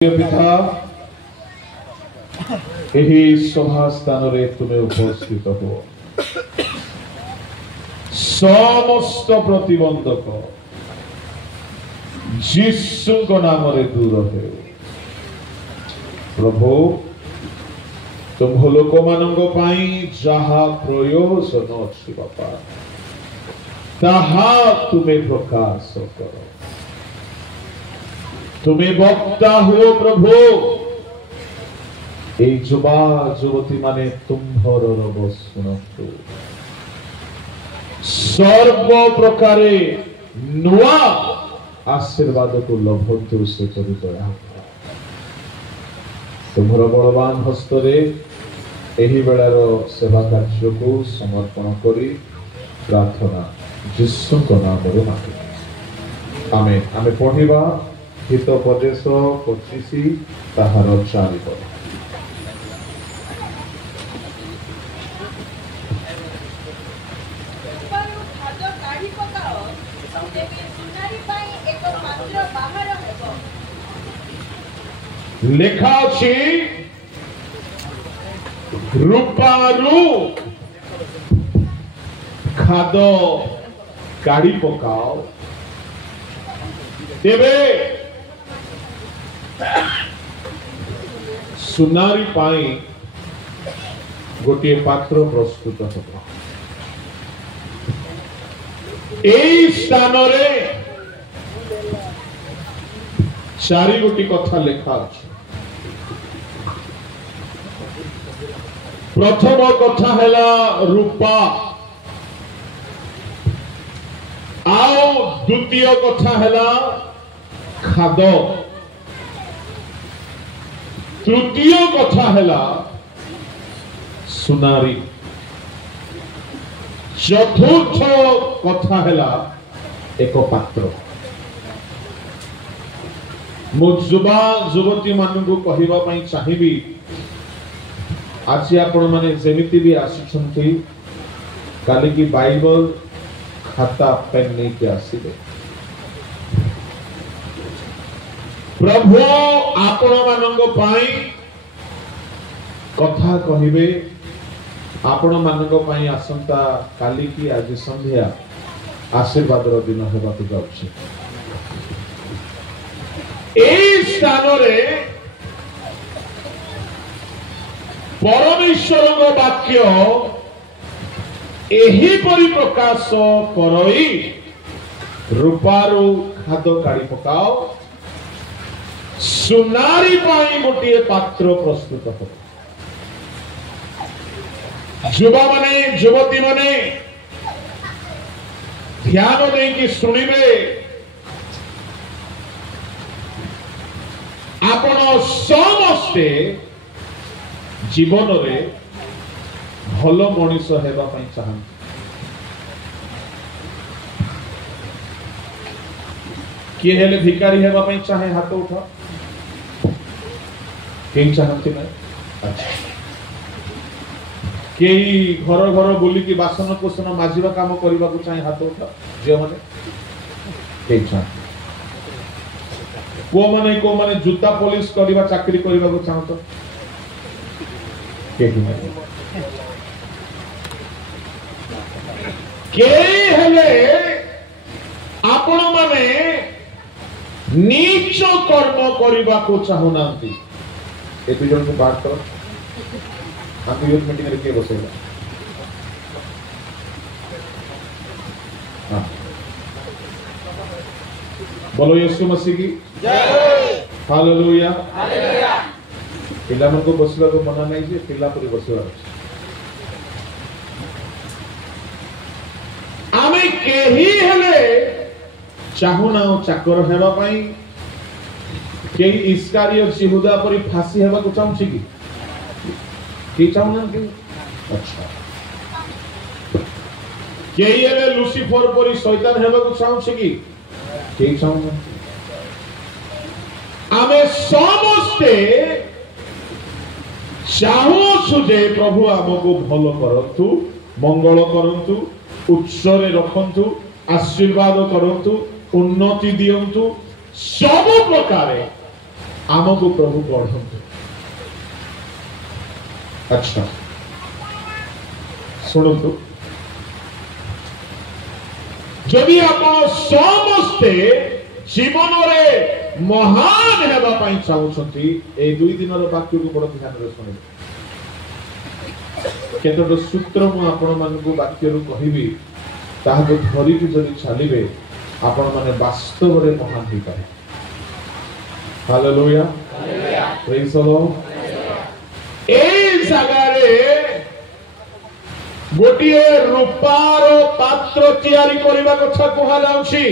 पिता यही सभा स्थान रे तुम्हें उपस्थित हो समस्त प्रतिबंधक जीसु नाम रे दूर है प्रभु तुम लोक मानक जहा प्रयोजन अच्छी बापा ताहा तुम्हें प्रकाश करो तुम्हें वक्ता हो प्रभु ए युवा युवती माने तुम्हार रब शुणु सर्व प्रकारे नुआ आशीर्वाद को लभतु से करी दया तुम्हार बलवान हस्तरे एही बेलार सेवा कार्य को समर्पण करी प्रार्थना यीशु नाम रे मांगे आमेन। आमे पढ़िबा हितोपदेश 25 ताहार 4 पद। लेखा अछि रूपारू खाद काढ़ी पकाओ तेबे सुनारी पाई गोटे पात्र प्रस्तुत होगा एई स्थान रे चारि गोटी कथा लेखा अछि। प्रथम कथा हैला रूपा आओ द्वितीय कथा हैला खाद तृतीय कथा हैला सुनारी चतुर्थ कथा हैला एक पात्र। मो युवा युवती मानू कहवा चाहिए आज आपण माने जेमिति भी आसुछंती काली की बाइबल खाता पेन नहीं के आसीबे प्रभु आपण मानंग पाई कथा कहिबे आपण मानंग पाई आसंता काली की आज संध्या आशीर्वाद रो दिन हेबा तो जाउछि। एई स्थान रे परमेश्वर वाक्य एही परि प्रकाश करई रूपारू खाद काढ़ी पकाओ सुनारी पाई गोटे पात्र प्रस्तुत हो। युवा माने युवती माने ध्यान देकी सुनिबे आपण समस्ते जीवन रे भल मनीष हेबा पई चाहନ୍ତି किए हेले भिकारी हेबा पई चाहे हाथ उठा केई चाहନ୍ତି ना। अच्छा केई घर घर बुली की बासन कुसन माजिबा काम करबा को चाहे हाथ उठा जे माने केई चाहନ୍ତି को माने जूता पुलिस करबा चाकरी करबा को चाहतो केही माने के हेले आपण माने नीच कर्म करबा को चाहुनांती ए दुजन को बात करो हम यूथ मीटिंग रे के बसेला हां बोलो यीशु मसीह की जय हालेलुया हालेलुया। पिला मन को बसला को मना नहीं जे पिला पर बसवा आमे केही हेले चाहुना चाकर हेबा पई केही इस्कारियत यहूदा परि फांसी हेबा को चाहछि की चाहुना कि अच्छा केही हेले लूसीफर परि शैतान हेबा को चाहछि की चाहुना आमे समस्ते चाहूँ जे प्रभु आमको भल करंतु मंगल करंतु उत्सरे रखंतु आशीर्वाद करंतु उन्नति दियंतु सब प्रकार आमको प्रभु बढ़ंतु। अच्छा शुणु, जदि आप समस्ते जीवन में महान हेबा चाहूँगी ए दुई दिन वाक्य को बड़ ध्यान शुणे। केतोट सूत्र मु आपण मानकु वाक्य कहबी ताहाको धरिकी जदि चलिबे आपण माने वास्तव रे महान हो पाए। Hallelujah, praise the lord. ए जगह रे गोटिए रूपार पात्र तैयारी करबा कथा कहा जाउछि,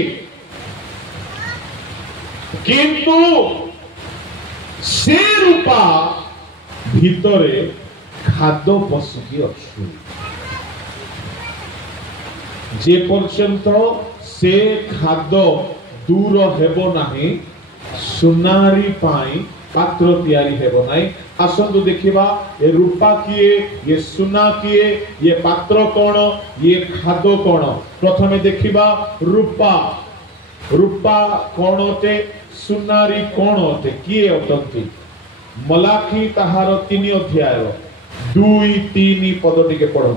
किंतु से रूपा भितरे खाद्य पशुकी अच्छी जे पर्यंत से खाद्य दूर हेबो नाही सुनारी पाई पात्र तैयारी हेबो नाही। आसंतु देखिबा ये रूपा किए, ये सुना किए, ये पात्र कौन, ये खाद्य कौन। प्रथमे देखिबा रूपा, रूपा कौन होते, सुनारी कौन होते, किए अटंती। मलाखी ताहार 3 अध्याय 2-3 पद टिके पढ़ो।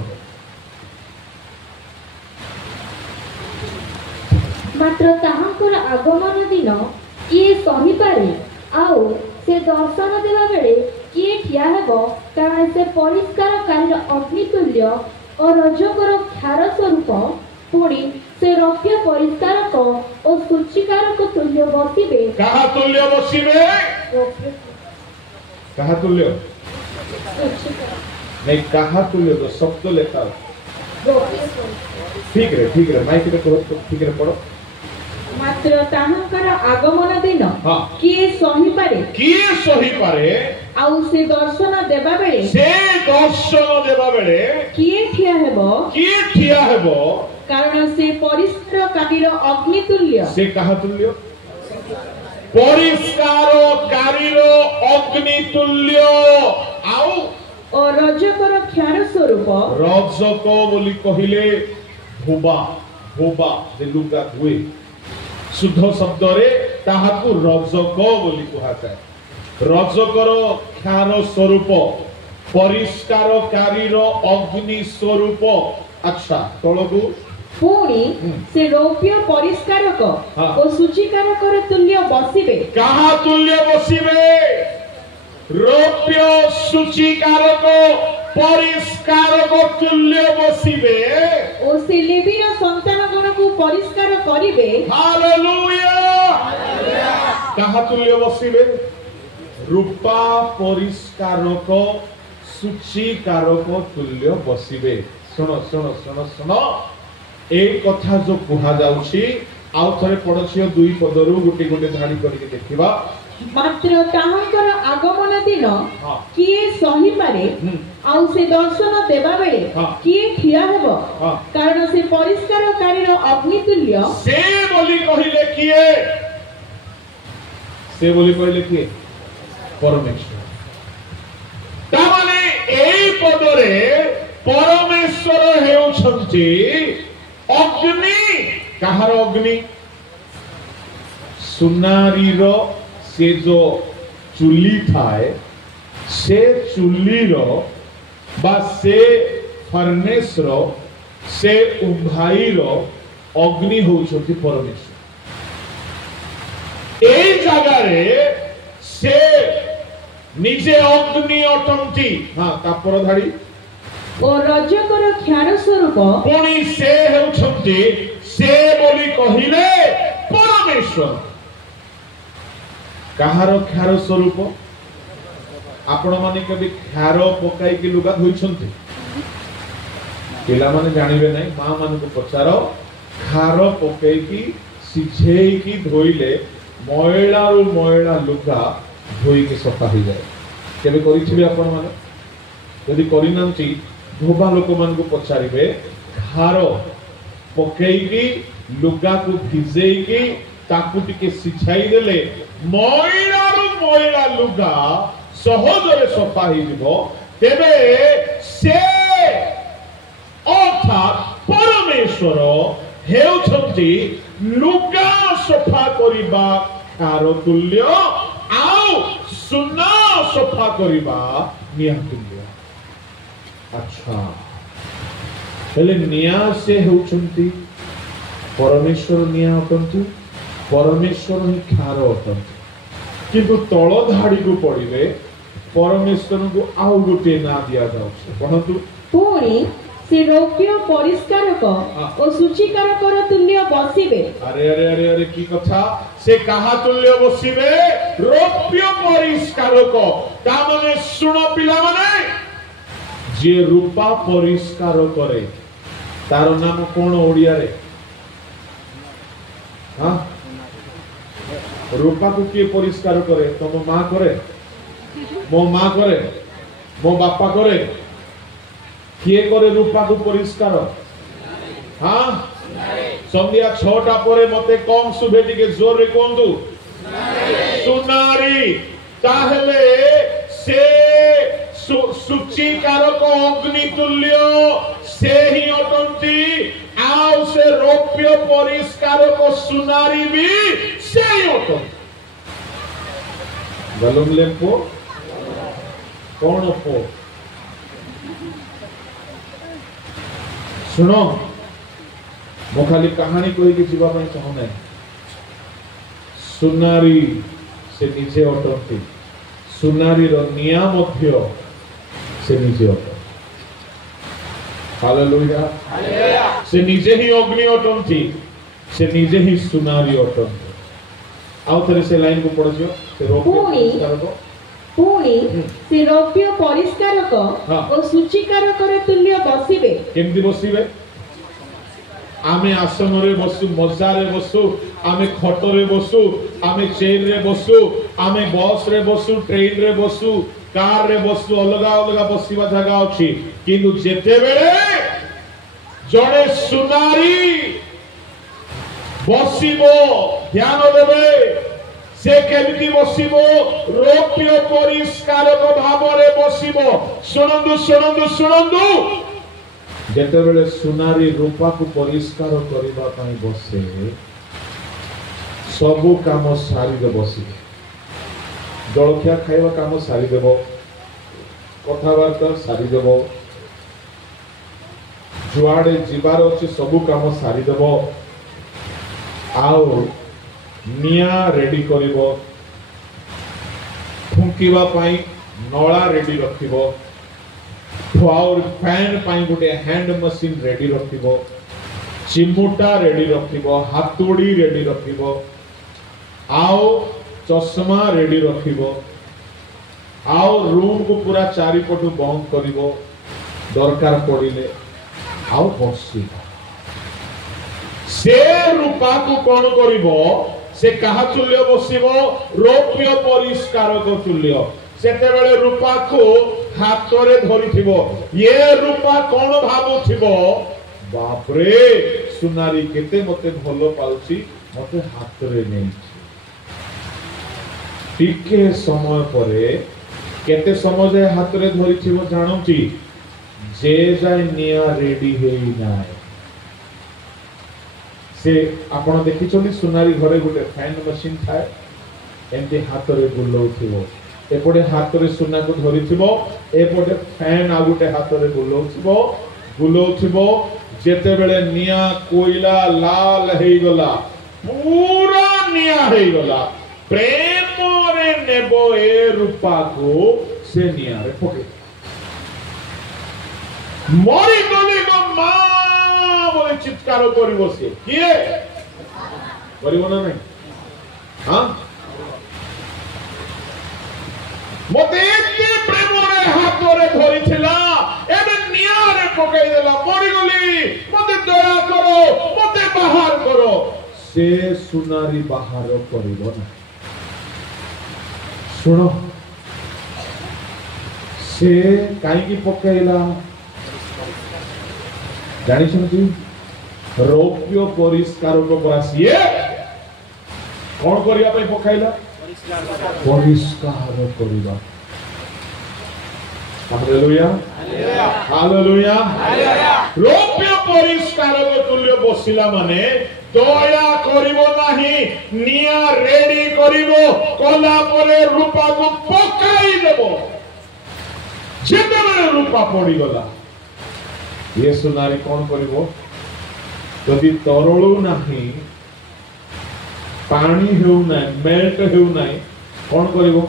मात्र ताहांकर आगमन दिन किए सही पारे आउ से दर्शन देवा बेले किए ठिया हेबो, कारण से परिष्कारकारी अग्नितुल्य और रजकर क्षार स्वरूप पुणी से रौप्य परिष्कारक और सूचिकारक तुल्य बसिबे। कहा तुल्य बसिबे? कहा तुल्य नहीं, कहा तुल्य तो शब्द लेखा। ठीक रे माइक रे कहो, ठीक रे पढ़ो। मात्र ताहांकर आगमन दिन किए सही पारे आउ से दर्शन देबा बेले किए ठिया हेबो, कारण से परिष्कारकारी अग्नितुल्य। से कहा तुल्य? परिष्कारकारी अग्नितुल्य आउ और रजकर क्षार स्वरूप। रजक बोली कहिले धोबा, धोबा जे लुगा धुए, शुद्ध शब्द रे ताहाकु रजक बोली कहा जाए। रजकर क्षार स्वरूप, परिष्कारकारी अग्नि स्वरूप। अच्छा तळगु पुणी से रौप्य परिष्कारक और सूचिकारक तुल्य बसिबे। कहा तुल्य बसिबे? रौप्य सूचिकारक परिष्कारक तुल्य बसिबे और से लेवीर संतान गण को परिष्कार करिबे। हालेलुया। कहा तुल्य बसिबे? रूपा परिष्कारक सूचिकारक तुल्य बसिबे। सुनो सुनो सुनो सुनो, एक कथा जो कहा जाउछि आउ थरे पड़छि 2 पदरु गोटे गोटे धाड़ी करके देखिबा। मात्र ताहांकर आगमन दिन किए सही पारे आउ से दर्शन देबा बेले किए ठिया हेबो, कारण से परिष्कारकारी अग्नितुल्य। से बोली कहिले किए? से बोली कहिले किए? परमेश्वर। तामाने एई पदरे परमेश्वर हेउछंती अग्नि। कहार अग्नि? सुनारीर से जो चुली थाए से चुलीर बा से फर्नेस रो से उभाईर अग्नि होउछंती परमेश्वर। ए जगह रे से निजे अग्नि अटंती। हां तापर धाड़ी और रजकर क्षार स्वरूप पुणी से हेउछंती से बोली कहिले परमेश्वर। कहार क्षार स्वरूप? आपण माने कभी क्षार पकाई के लुगा धोइछंती? पिला माने जानिबे नै, मां मान को पचारो। क्षार पकाई की सिझेई की धोइले मैला रु मैला लुगा धोई के सफा हो जाए। केबे करिथिबे आपण माने? यदि करिनांती धोबा लोक मान को पचारिबे क्षार पकाई की लुगा को भिजेई की ताकू टिके सिझाई देले मैला रु मैला लुगा सहजरे सफा हो जिवो। तेबे से अर्थात परमेश्वर हेउछंती लुगा सफा करिबा क्षार तुल्य आउ सुना सफा करिबा निया तुल्य। अच्छा हेले निया से होउछंती परमेश्वर निया अटंती, परमेश्वर ही खार अटंती, किंतु तळ धाड़ी को पड़िले परमेश्वर को आउ गोटे ना दिया जाउछ। कहंतु पुणी से रौप्य परिष्कारक और सूचीकारकर तुल्य बसिबे। अरे अरे अरे अरे की कथा, से कहा तुल्य बसिबे? रौप्य परिष्कारक। ता माने सुनो पिला माने, जे रूपा परिष्कार करे तार नाम कोन ओडिया रे? हां रूपा को के परिष्कार करे? तुम मां करे, मो मां करे, मो बापा करे, किए करे रूपा को परिष्कार? हाँ संध्या 6टा परे मते कम सुबे टिके जोर रे कोंदु सुनारी। ताहले से सूचीकारक अग्नि तुल्य से ही अटंती, आउ से रौप्य परिष्कारक सुनारी भी से ही अटंती। गलम लेपो कौन पो? सुनो मो खाली कहानी कही कि जीवा ପାଇଁ चाहू नहीं। सुनारी से निजे अटंती, सुनारी रो निया मध्य से निजे अटंती। Hallelujah hallelujah. से निजे ही अग्नि अटंती, से निजे ही सुनारी अटंती। आउ थरे से लाइन को पढ़ियो। से रौप्य पुणी से रौप्य परिष्कारक और सूचीकारकर तुल्य बसिबे। केमती बसिबे? आमे आसन रे बसु, मजा रे बसु, आमे खट रे बसु, आमे चेयर रे बसु, आमे बस रे बसु, ट्रेन रे बसु, कार रे बसु, अलगा अलगा बसिबा जगह अछि, किंतु जेते बेले जणे सुनारी बसिबो ध्यान देबे। से केमिति बसिबो? रौप्य परिष्कारक भावरे बसिबो। सुनंदु सुनंदु सुनंदु, जेते बेले सुनारी रूपा को परिष्कार करिबा पई बसे, सबु काम सारी दे बसी। जलखिया खाइबा काम सारी देबो, कथाबार्ता सारी देबो, जुआड़े जीवार अछि सबु काम सारी देबो, आउ निया रेडी करिबो, फुंकीबा पाई नळा रेडी रखिबो, फ्लावर फैन पाई गोटे हैंड मशीन रेडी रखिबो, चिमुटा रेडी रखिबो, हातोड़ी रेडी रखिबो, आओ चश्मा रेडी रखिबो, आओ रूम को पूरा चारिपटु बंद करिबो, दरकार पड़िले आओ बसिबो। से रूपा को कोन करिबो? से कहा तुल्य बसिबो? रौप्य परिष्कारक तुल्य। सेते बेले रूपा को हाथ रे धरिथिबो, ये रूपा कोन भाबुथिबो? बाप रे सुनारी केते मते भलो पाउची, मते हाथ रे नै। टिके समय परे केते समय जे हाथ रे धरिथिबो जानुची, जे जाय निया रेडी हेई नाय। से आपण देखि चली सुनारी घरे गोटे फैन मशीन थाए, एमती हाथ रे बुलाउथिबो, एपटे हाथ रे सुना को धरिथिबो, एपटे फैन आ गोटे हाथ रे बुलाउथिबो। जेते बेले निया कोइला लाल हेई गला, पूरा निया हेई गला, प्रेम रे नेबो ए रूपा को से निया रे पके मरी गली गो मां बोले चित्कार करिवो। से किए करिवो ना नहीं? हां मते एते प्रेम रे हाथ रे धरिथिला, एबे निया रे पकई देला, मरी गली, मते दया करो, मते बाहर करो। से सुनारी बाहर करिवो ना। सुनो से काई की पकईला जानी छंती? रौप्य परिष्कार को बसिए कौन करिया पे पकाइला? परिष्कार करिबा। Hallelujah hallelujah hallelujah. रौप्य परिष्कार तुल्य बसिला माने दया करिवो नाही निया रेडी करिवो कला परे रूपा को पकाई देबो जेते बेले रूपा पड़ी गला ये सुनारी कौन करिवो यदि तरळू नाही पानी हेउ नाही मेल्ट हेउ नाही कौन करिवो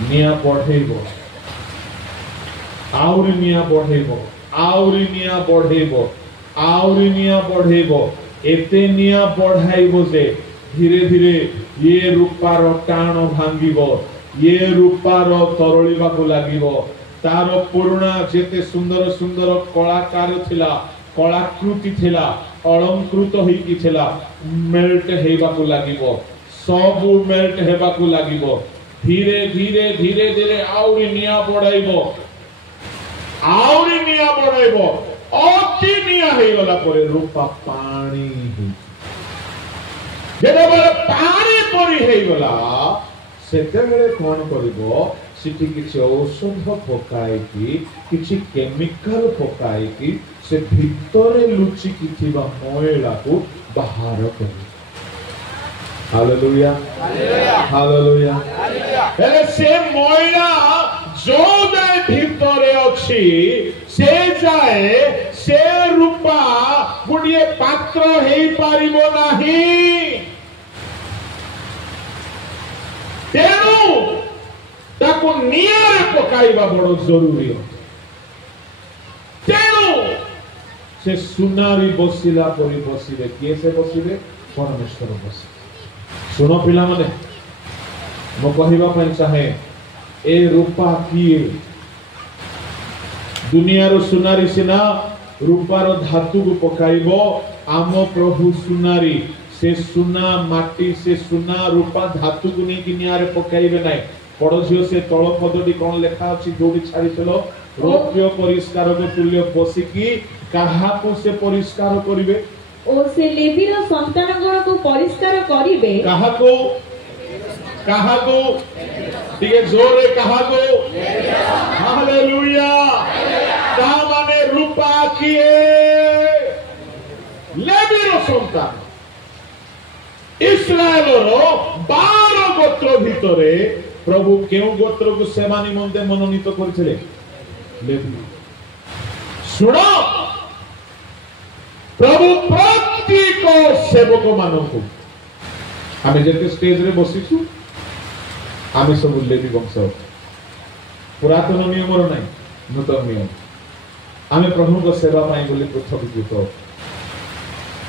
निया बढ़ेबो आउरी निया बढ़ेबो आउरी निया बढ़ेबो आउरी निया बढ़ेबो एते निया बढ़ाइबो जे धीरे धीरे ये रूपार टाण भांगिबो ये रूपार तरळिबा को लागिबो तार पुराना जेते सुंदर सुंदर कलाकार थिला कलाकृति थिला अलंकृत होई कि थिला मेल्ट हेबा को लागिबो सब मेल्ट हेबा को लागिबो धीरे धीरे धीरे धीरे आउरी निया बढ़ाइबो आउरी निया बढ़ाइबो अति निया हे गला परे रूपा पानी जेते बेले पानी परी हे गला सेते बेले कोन करिवो सिटी किछि औषध पकाई कि किछि केमिकल पकाई कि से भितरे लुचि किथिबा मोयला को बाहर करी हालेलुया हालेलुया हेले से मोयला जो जाय भितरे अछि से जाय से रूपा गुडिए पात्र हेई पारिबो नाही तेनु ताको नियर पकाइबा बड़ जरूरी तेनु से सुनारी बसिला परि बसिबे किए से बसिबे परमेश्वर बसिबे सुनो पिला माने मो कहिबा पय चाहे ए रूपा किए दुनिया रो सुनारी सिना रूपार धातु को पकाइबो आम प्रभु सुनारी से सुना माटी से सुना रूपा धातु को नहीं कि नियारे पकाइबे नाही पड़ोसियो से तळ पदटी कोन लेखा अछि जोडी छाडितलो रौप्य परिष्कार को तुल्य बसिकी काहा को से परिष्कार करिवे ओ से लेवी रो संतान गण को परिष्कार करिवे काहा को ठीक जोरे काहा को हालेलुया ता माने रूपा किए लेवी रो संतान इस्राएल रो 12 गोत्र भितरे प्रभु केउ गोत्र को सेवा निमंते मनोनीत करथिले लेवी सुनो प्रभु प्रत्येक सेवक मानकु आमे जेते स्टेज रे बसिछु आमे सब लेवी वंश पुरातन नियम रो नाही नूतन नियम आमे प्रभु को सेवा पाई बोली पृथकीकृत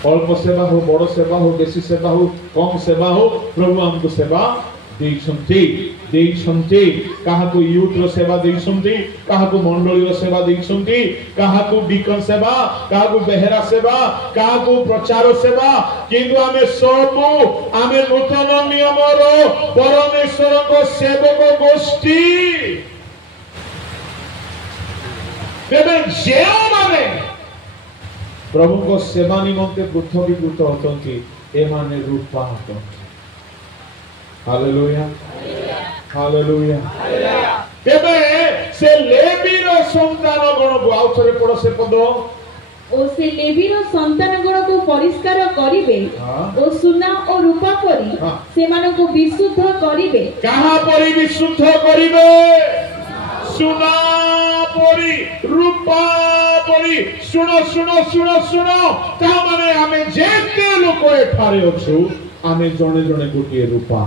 अल्प सेवा हो बड़ सेवा हो बेसी सेवा हो कम सेवा हो प्रभु हमको सेवा देइछन्ते काहा को यूथ रो सेवा देइछन्ते काहा को मंडली रो सेवा देइछन्ते काहा को डिकन सेवा काहा को बेहरा सेवा काहा को प्रचार सेवा किंतु हमें सब हमें नूतन नियम रो परमेश्वर को सेवक गोष्ठी तेबे जेओ माने प्रभु को सेवा निमंते पृथकीकृत होतंती ए माने रूपा होतंती हालेलुया हालेलुया तेबे से लेवी रो संतान गण को आउथरे पड़ से पद ओ से लेवी रो संतान गण को परिष्कार करिवे ओ सुना ओ रूपा परी से माने को विशुद्ध करिवे कहा परी विशुद्ध करिवे सुना परी रूपा परी सुनो सुनो सुनो सुनो ता माने हमें जेते लोक एठारे अछु हमें जणे जणे गोटे रूपा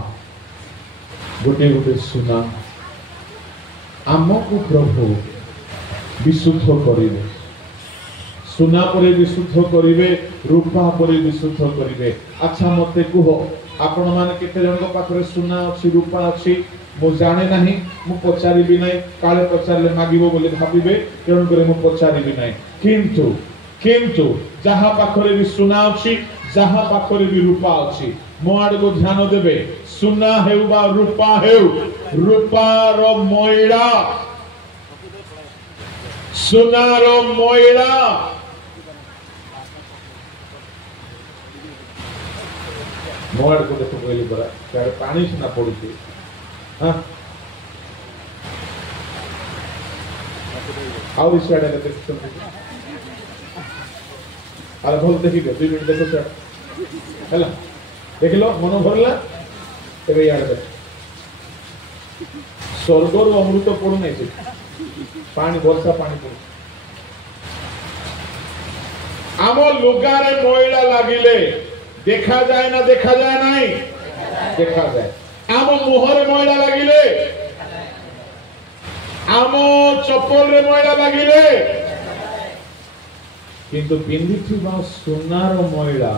गोटे गोटे सुना आमको प्रभु विशुद्ध करिवे सुना परे विशुद्ध करिवे रूपा परे विशुद्ध करिवे अच्छा मते कुहो आपण माने केते जन को पाखरे सुना अछि रूपा अछि मो जाने नाही मु पचारि भी नाही काले पचारले मागिबो बोले भाबिबे तेन करे मु पचारि भी नाही किंतु जहा पाखरे भी सुना अछि जहा पाखरे भी रूपा अछि मो आड को ध्यान देबे सुना हेउ बा रूपा हेउ रूपार मोइडा सुनार मोइडा मोड़ को देखो कहली बरा तार पानी सुना पड़ुची हां आउ इस आडे देखो आरे भल देखि 2 मिनिट देखो से हैला देखिलो मन भरला एबे यार देख स्वर्गर अमृत पड़ू नहीं पानी वर्षा पानी पड़ू आम लुगारे मैला लागिले देखा जाए ना देखा जाए नहीं देखा जाए आम मुहरे मैला लागिले आम चप्पल रे मैला लागिले किंतु पिंधिथिबा सोनार मैला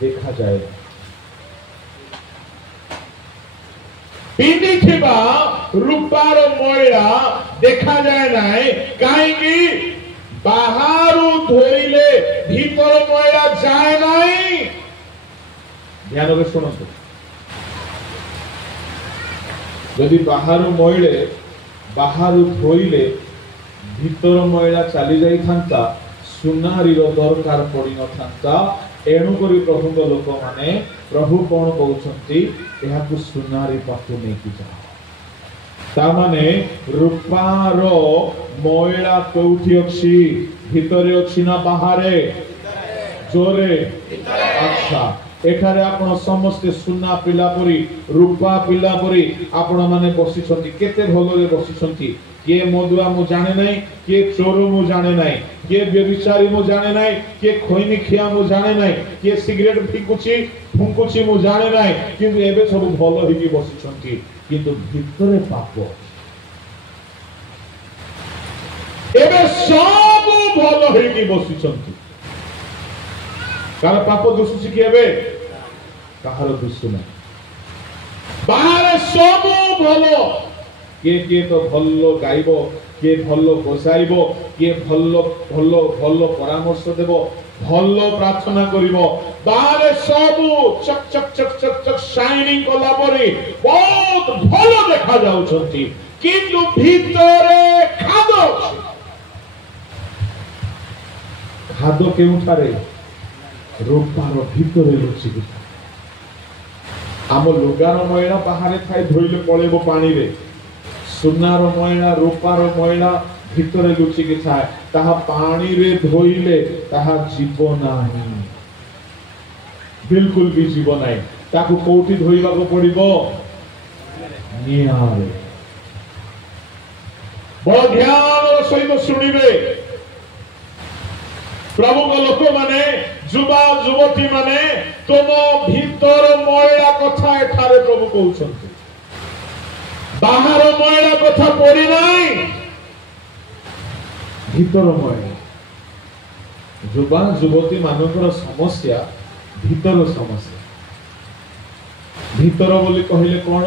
देखा जाए पिंधिथिबा रूपार मैला देखा जाए नहीं कहीं बाहरु धोइले भीतर मैला जाए नहीं ध्यान रे सुनନ୍ତୁ यदि बाहरु मैले बाहरु धोइले भीतर मैला चली जाई थांता सुनारी रो दरकार पड़ी न थांता एणु करी प्रभु लोक माने प्रभु कोन कहउछंती एहाकु सुनारी पाखु नै कि जा ता माने रूपार मैला कोठी अछि भीतरे अछि ना बाहरे जोरे अच्छा एठारे आपण समस्त सुना पिला परी रूपा पिला परी आपण माने बसी छंती केते भलोरे बसी छंती के मदुआ मु जाने नहीं के चोरो मु जाने नहीं के व्यभिचारी मु जाने नहीं के खोइनी खिया मु जाने नहीं के सिगरेट फिकुची फुंकुची मु जाने नहीं किंतु एबे सब भलो हिकी बसी छंती किंतु भीतरे पाप एबे सब भलो हिकी बसी छंती कार पाप दुसुची के एबे काहर दुसु नहीं बाहर सब भलो के तो भल्लो गाइबो के भल्लो बसाइबो के भल्लो भल्लो भल्लो परामर्श देबो भल्लो प्रार्थना करिबो बाहर सब चक चक चक चक चक शाइनिंग कला परी बहुत भलो देखा जाउछंती किंतु भीतरे खादो खादो केउठारे रूपार भीतरे लुचि आम लुगार मैला बाहर थाई धोइले पळेबो पानी रे सुनार मैला रूपार मैला भीतरे लुचि के थाए ताहा पानी रे धोइले ताहा जीव नाही बिल्कुल भी जीव नाही ताकू कोठी धोइबा को पड़िबो नियारे बड़ ध्यान सहित सुनिबे प्रभु को लोक माने जुबा जुवती माने तुम भीतर मैला कथा एठारे प्रभु कहउछंती बाहर मैला कथा पड़ी नहीं भीतर मैला जुबा जुवती मानकर समस्या भीतर समस्या भीतर बोली कहिले कोन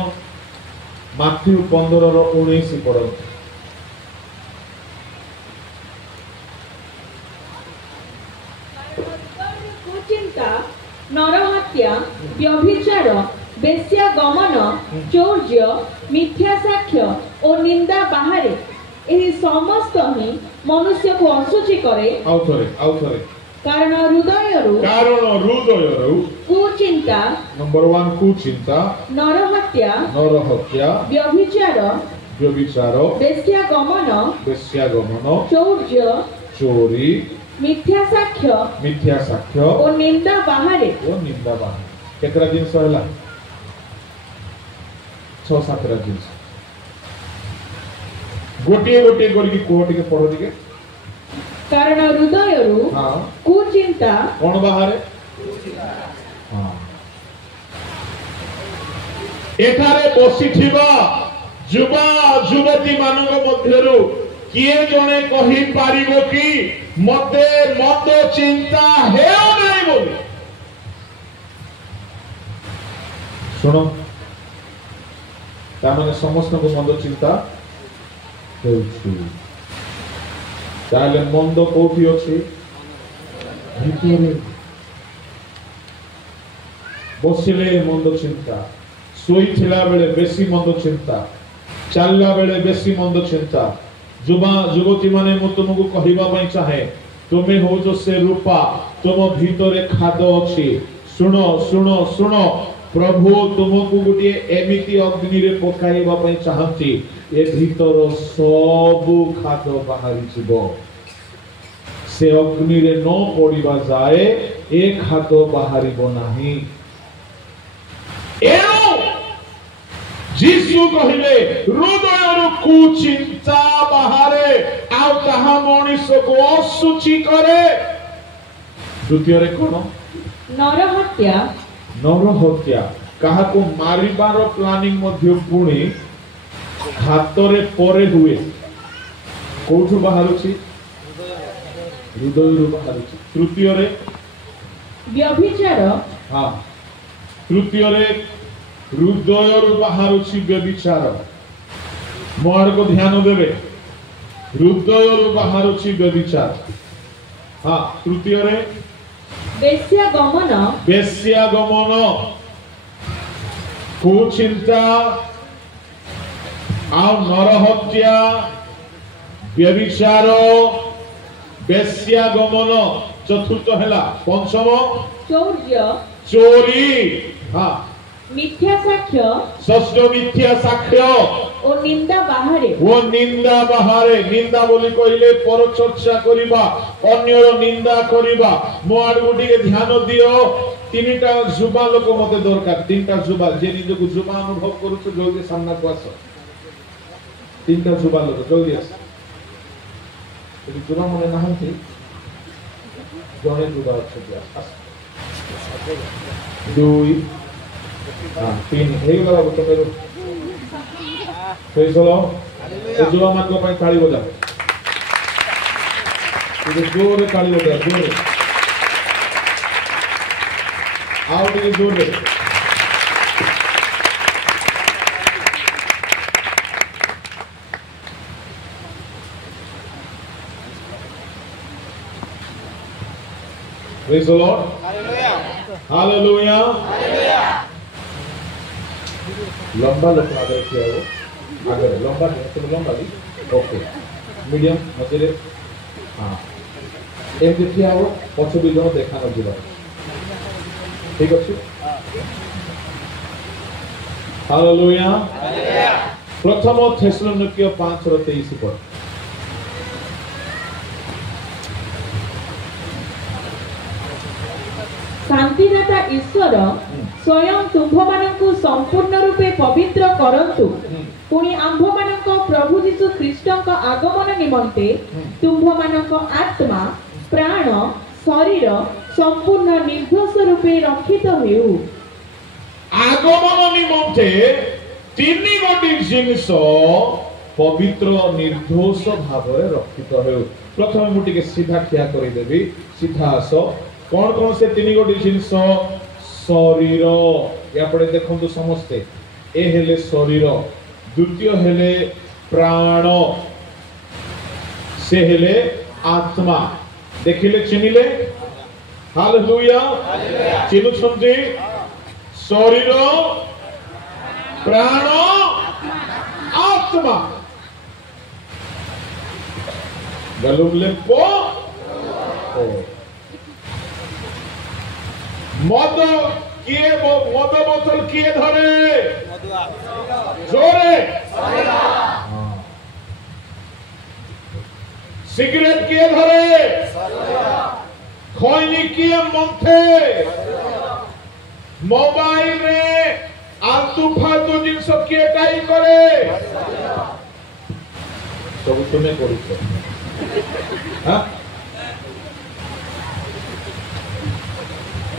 माथ्यू 15:19 पढନ୍ତୁ नरहत्या व्यभिचार बेश्या गमन चौर्य मिथ्या साक्ष्य और निंदा बाहरे एही समस्त ही मनुष्य को असुचि करे आउथरे कारण हृदयरु कुचिंता नंबर 1 कुचिंता नरहत्या व्यभिचार बेश्या गमन चौर्य मिथ्या साक्ष्य और निंदा बाहरे केतरा दिन सहला 6-7 दिन गोटे गोटे करके कोटी के पढ़ो दिके कारण हृदयरु कुचिंता कोन बाहरे हां एठारे बसिथिबा जुबा जुवती मानक मध्यरु किए जने कहि पारिबो कि मते मद चिंता हेउ नै बोली सुनो तामाने समस्त को मद चिंता हेउछु ताले मंद कोठी अछि भितरे बसिले मंद चिंता सोईथिला बेले बेसी मंद चिंता चलला बेले बेसी मंद चिंता जुबा जुवती माने मु तुमको कहिबा पई चाहे तुमे हो जो से रूपा तुम भीतरे खाद अछि सुनो सुनो सुनो प्रभु तुमको गुटी एमिति अग्नि रे पकाइबा पई चाहंती ए भीतर सब खाद बाहरी जीवो से अग्नि रे न पड़िबा जाए एक हाथ बाहरिबो नाही। एणु जीसु कहिले हृदय कुचिंता बाहरे आउ ताहा मनुष्य को असुचि करे। द्वितीय रे कोन नरहत्या काहाको मारिबार प्लानिंग मध्य पुणी हातरे परे हुए कोठु बाहरुछि हृदय बाहरुछि। तृतीय रे व्यभिचार हां तृतीय रे हृदय बाहरुछि व्यभिचार। मोर को ध्यान देबे हृदय बाहरुछि व्यभिचार। हां तृतीय रे बेश्यागमन कुचिंता आउ नरहत्या व्यभिचार बेश्यागमन। चतुर्थ हैला पंचम चोरी हां मिथ्या साक्ष्य षष्ठ मिथ्या साक्ष्य और निंदा बाहरे निंदा बोली कहले पर चर्चा करिबा अन्यर निंदा करिबा। मो आडू टिके ध्यान दियो तीनटा जुबा लोक मते दरकार। तीनटा जुबा जे निजको जुबा अनुभव करू तो जल्दी सामना को आसो। तीनटा जुबा लोक जल्दी आस यदि जुबा मने नाहंती जने जुबा अछि आस दुई तीन हे गला तुम प्रेज द लॉर्ड। जुबा मान को पई ताली बजा जोरे ताली बजा जोरे आओ टिके जोरे। Praise the Lord. Hallelujah. लंबा लोग आगे किया वो आगे लंबा नहीं तो लंबा ली ओके मीडियम मझे हाँ एक देखिए वो पक्ष भी दोनों देखा ना जीवा ठीक है हालेलुया। प्रथम थेसलोनिके 5:23 पद शांतिदाता ईश्वर स्वयं तुम्भमानंकु संपूर्ण रूपे पवित्र करंतु पुणी आम्भमानंक प्रभु यीशु ख्रीष्टंक आगमन निमंते तुम्भमानंक आत्मा प्राण शरीर संपूर्ण निर्दोष रूपे रक्षित हेउ। आगमन निमंते तीन गोटी जिनिस पवित्र निर्दोष भाव रक्षित हेउ। प्रथम मुटिके सीधा ठिया करि देबी सीधा आस कौन कौन से तीन गोटी जिनिस शरीर या पड़े देखंतु समस्ते ए हेले शरीर द्वितीय हेले प्राण से हेले आत्मा देखिले चिनिले हालेलुया चिनु छंती शरीर प्राण आत्मा गलुले पो मद किए मद बोतल किए धरे जोरे सिगरेट किए धरे खैनी किए मंथे मोबाइल रे आलतू फालतू जिनस किए टाई करे सब तुमे करूछ हां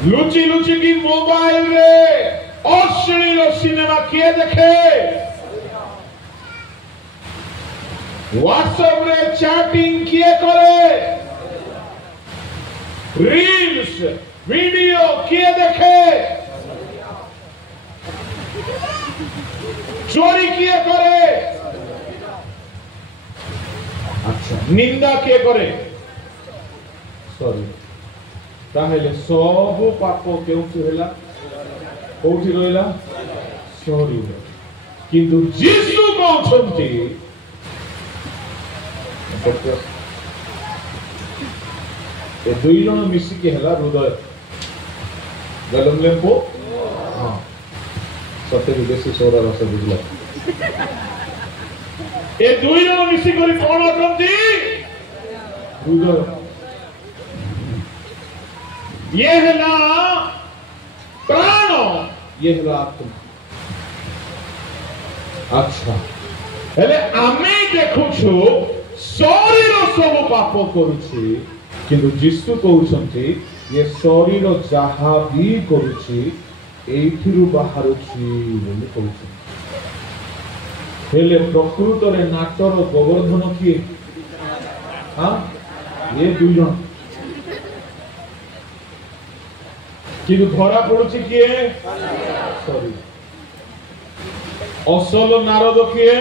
लुची लुची की मोबाइल रे अश्लील सिनेमा किए देखे व्हाट्सएप रे चैटिंग किए करे रील्स वीडियो किए देखे चोरी किए करे अच्छा निंदा किए करे सॉरी ताहेले सब पाप केउठी होला कोठी रहला शरीर किंतु यीशु कहउछंती ए दुई जण मिसी के होला हृदय गलम लेंपो हां सत्य विदेशी सोरा रस बुझला ए दुई जण मिसी करी कोन करंती हृदय ये हैला प्राण, ये हैला आत्मा। अच्छा हेले आमे देखुछु शरीर सब पाप करूछि, किंतु यीशु कहउछन्ति ये शरीर जहा भी करूछि एथिरु बाहरुछि बोली कहउछि। हेले प्रकृत रे नाटर गोवर्धन किए? हां ये दुई जन, किंतु धरा पड़ुछि किए? शरीर। असल नारद किए?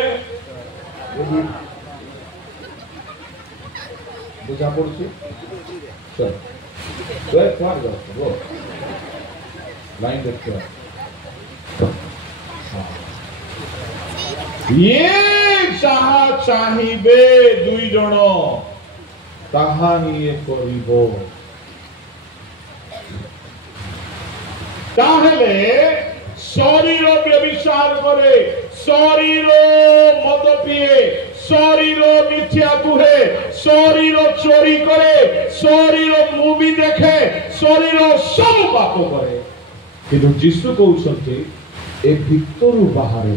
बुझा पड़ुछि? चल तो क्वार जाओ वो लाइन देखो। ये जहा चाहिबे दुई जन ताहा निये करिबो। ताहले शरीर व्यभिचार करे, शरीर मद पिए, शरीर मिथ्या कुहे, शरीर चोरी करे, शरीर मूवी देखे, शरीर सब पाप करे, किंतु यीशु कहउछन्ति ए भितरु बाहरे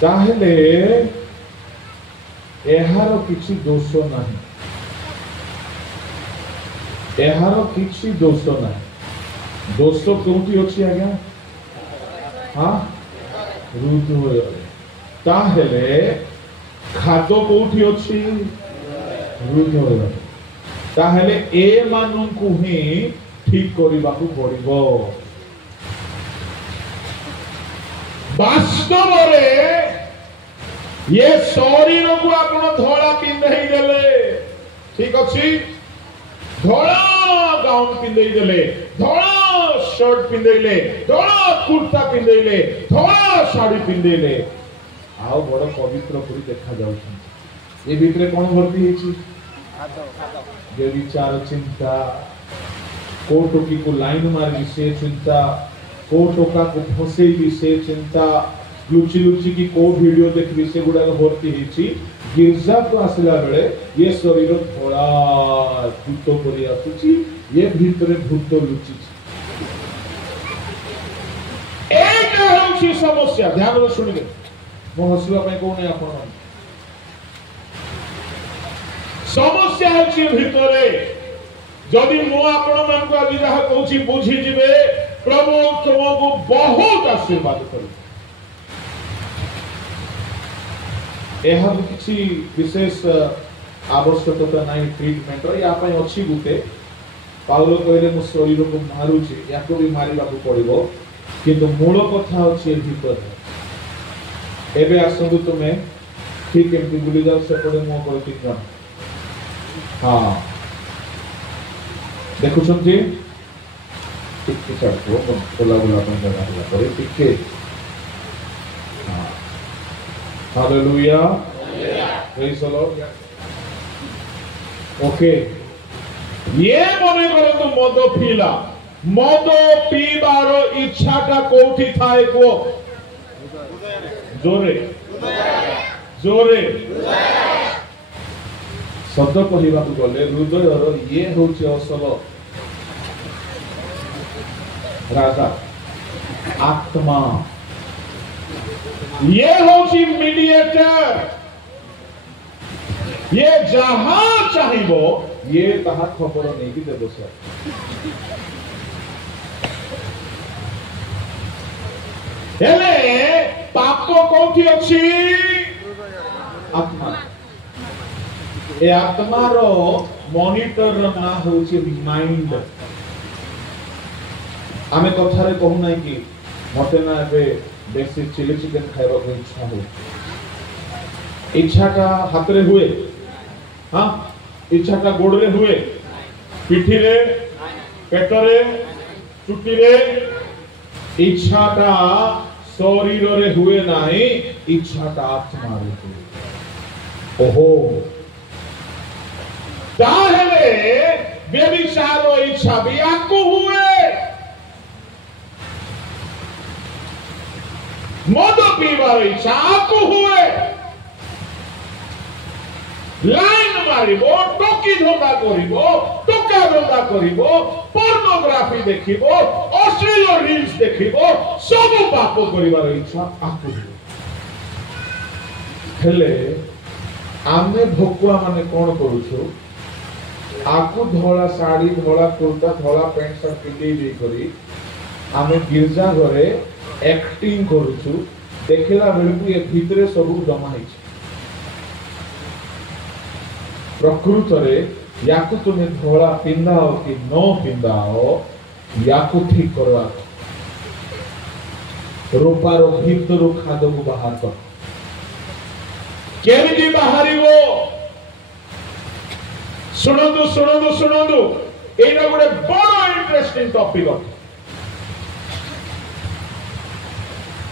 ताहले एहार किछि दोष नाही, एहार किछि दोष नाही। दोष कोठी अछि आज्ञा? हां हृदय। ताहले खाद्य कोठी अछि? हृदय। ताहले ए माननकु ही ठीक करिबाकू पड़िबो। वास्तव रे ये शरीर को आपण धोला पिंधई देले, ठीक अछि? धोला गाउन पिंधई देले, धोला शर्ट पिंधईले, धोला कुर्ता पिंधईले, धोला साड़ी पिंधईले, आउ बड़ पवित्र पुरी देखा जाउछन। ए भितरे कोन भर्ती हेछि? जे विचार चिंता, कोटोकी को लाइन मारी से चिंता, कोटोका को फसे भी से चिंता, लुचि लुचि की को वीडियो देखबी से गुडा भर्ती हेछि। गिरजा को आसला बेले ये शरीर थोड़ा भूत परि आसुची, ये भीतरे भूत लुचि। एक होछि समस्या, ध्यान रे सुनिबे। मो हसुआ पय को नै आपण समस्या होछि भीतरे। जदि मो आपण मन को आज जहा कहूछि बुझी जिवे, प्रभु तुमको बहुत आशीर्वाद करू। एहा किछि विशेष आवश्यकता नाही ट्रीटमेंट या पय अछि गुटे। पाउलो कहले मो शरीर को मारुछि, याको भी मारिबा को पड़िबो, किंतु मूल कथा अछि भीतर। एबे आसंतु तुमे ठीक एमती बुली जाओ से पड़े मो करति काम। हां देखुछन्ती ठीक ठीक को बोला बोला अपन जगह करे ठीक के। हां hallelujah, praise the Lord. Okay, ये मने करंतु मद पीला, मद पीबार इच्छाटा कोठी थाए को? जोरे जोरे शब्द कहवा गले हृदयर ये होची असल राजा, आत्मा ये होची मीडिएटर। ये जहां चाहिबो ये तहा खबर नहीं कि देबो सर। हेले पाप कोठी अछि? आत्मा। ए आत्मार मॉनिटर ना होची माइंड। आमे कथारे कहू नाही कि मते ना एबे बेसी चिली चिकन खाइबा को इच्छा हो। इच्छाटा हातरे हुए, हां इच्छाटा गोड़रे हुए, पिठी रे, पेटरे, चुटी रे। इच्छाटा शरीर रे हुए नाही, इच्छाटा आत्मा रे हुए। ओहो, ताहले व्यभिचार इच्छा भी आपको हुए, मद पीबार इच्छा आपको हुए, लाइन मारिबो, टोकी धोका करिबो, टोकी धोखा धंदा करिवो पोर्नोग्राफी देखिवो अश्लील रील्स देखिवो सब पाप करिवार इच्छा आकु हेले आमे भोकुआ माने कोन करूछु आकु धोला साड़ी धोला कुर्ता धोला पैंट शर्ट पिंडी दे करी आमे गिरजा घरे एक्टिंग करूछु देखिला बेलकु ये भीतरे सब जमा हिछ प्रकृत रे याकु तुमे धोला पिंदाओ कि नो पिंदाओ याकु ठीक करवा रूपारो भीतरो खादो को बाहर कर केमिति बाहरिवो सुनंदु सुनंदु सुनंदु एटा गोटे बड़ इंटरेस्टिंग टॉपिक अछि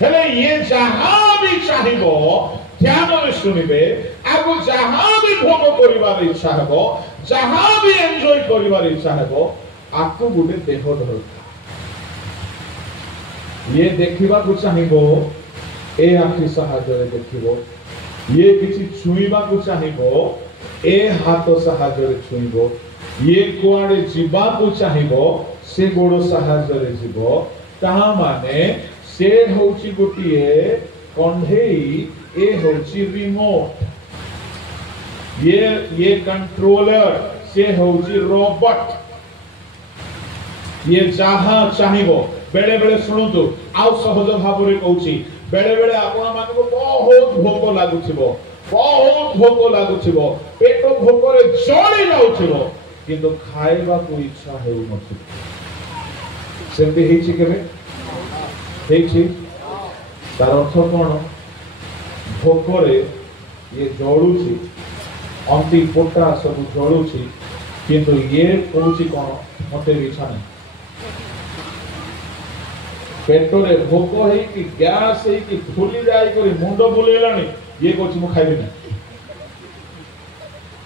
हेले ये जहां भी चाहिबो ध्यान में सुनिबे आगु जहां भी भोग करिवार इच्छा हेबो जहां भी एन्जॉय करिवार इच्छा हेबो आकु गोटे देह धर ये देखिबा को चाहिबो ए आखि सहायरे देखिबो ये किछि छुईबा को चाहिबो ए हाथ सहायरे छुईबो ये कोआडे जीवा को चाहिबो से गोड़ सहायरे जीवो ताहा माने से होची गोटिए कंढेई ए होची रिमोट ये कंट्रोलर से होची रोबोट ये जहा चाहिबो बेले बेले सुनतु आउ सहज भाबरे कहूची बेले बेले आपण मानको बहुत भोक लागुथिबो पेट भोकरे जळी जाउथिबो किंतु खाइबा को इच्छा हेउ नथि सेमते हेछि केबे हेछि तार अर्थ कोन भोकरे ये जळुछि अंति पोटा सब जळुछि किंतु ये कहूछि कोन मते इच्छा नै पेटरे भोक है कि गैस है कि फुली जाय करी मुंडो बुलेलानी ये कोछि मु खाइबे ना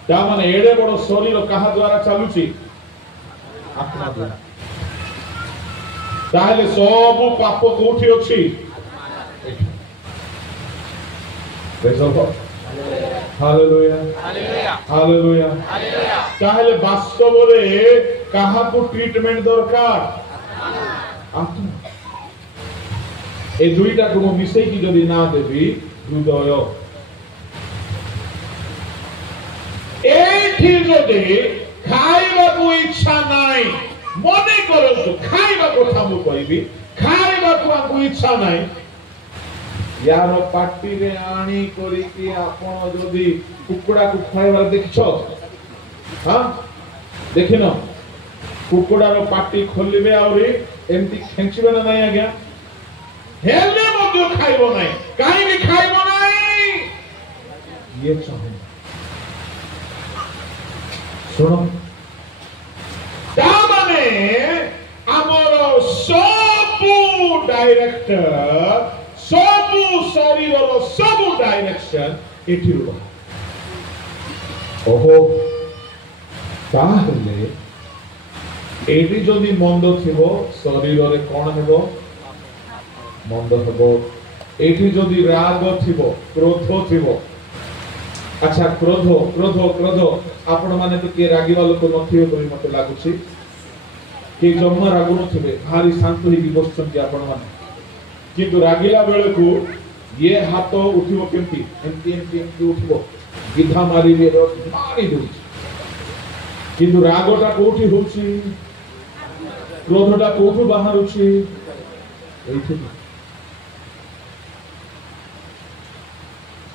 ता माने एडे बड़ शरीर कहा द्वारा चालुची आत्मा द्वारा ताहले सब पाप कोठी अछि praise the Lord hallelujah hallelujah ताहले वास्तव रे कहा को ट्रीटमेंट दरकार आत्मा ए दुईटा को मिसई की जदी ना देबी हृदय एठी जदी खाइबा को इच्छा नाही मने करंतु खाइबा कोठा मु कहबी खाइबा को इच्छा नाही यार पार्टी रे आणी करी कि आपण जदी कुकुडा को खाइबा देखछो हां देखिनो कुकुडा रो पार्टी खोलिबे आउरी एमती खेंचिबे ना नाही आज्ञा हेले मधु खाइबो नाही काई भी खाइबो नाही ये चाहे सुनो ता माने हमरो सब डायरेक्टर सब शरीर रो सब डायरेक्शन एठी रो ओहो ताहले एठी जदी मंद थिबो शरीर रे कोन हेबो मंद हेबो एठी जदी राग थिबो क्रोध थिबो अच्छा क्रोध क्रोध क्रोध आपण माने तो के रागीवा लोक नथिबे बोली मते लागुची के जम्मा रागु नथिबे भारी शांत होई कि बसछन कि आपण माने किंतु रागीला बेले को ये हाथ उठिबो केमती एमती उठिबो गिधा मारी रे मारी दोछि किंतु रागटा कोठी होछि क्रोधटा कोठु बाहरुछि एठी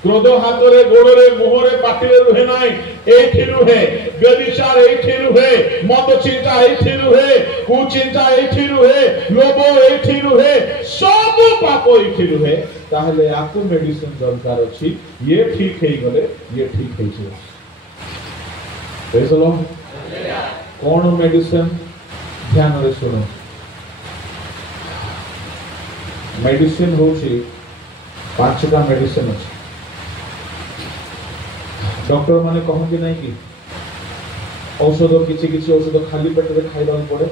क्रोध हातरे गोड़रे मुहरे पाटिले रुहे नाई एठी रुहे व्यभिचार एठी रुहे मद चिंता एठी रुहे कुचिंता एठी रुहे लोभ एठी रुहे सब पाप एठी रुहे ताहले आकु मेडिसिन दरकार अछि ये ठीक हेई गले ये ठीक हेई छै praise the Lord cone medicine ध्यान रे सुनो मेडिसिन होछि पांचटा मेडिसिन अछि डॉक्टर माने कहंती नहीं कि औषध किछि किछि औषध खाली पेट रे खाइबा पड़े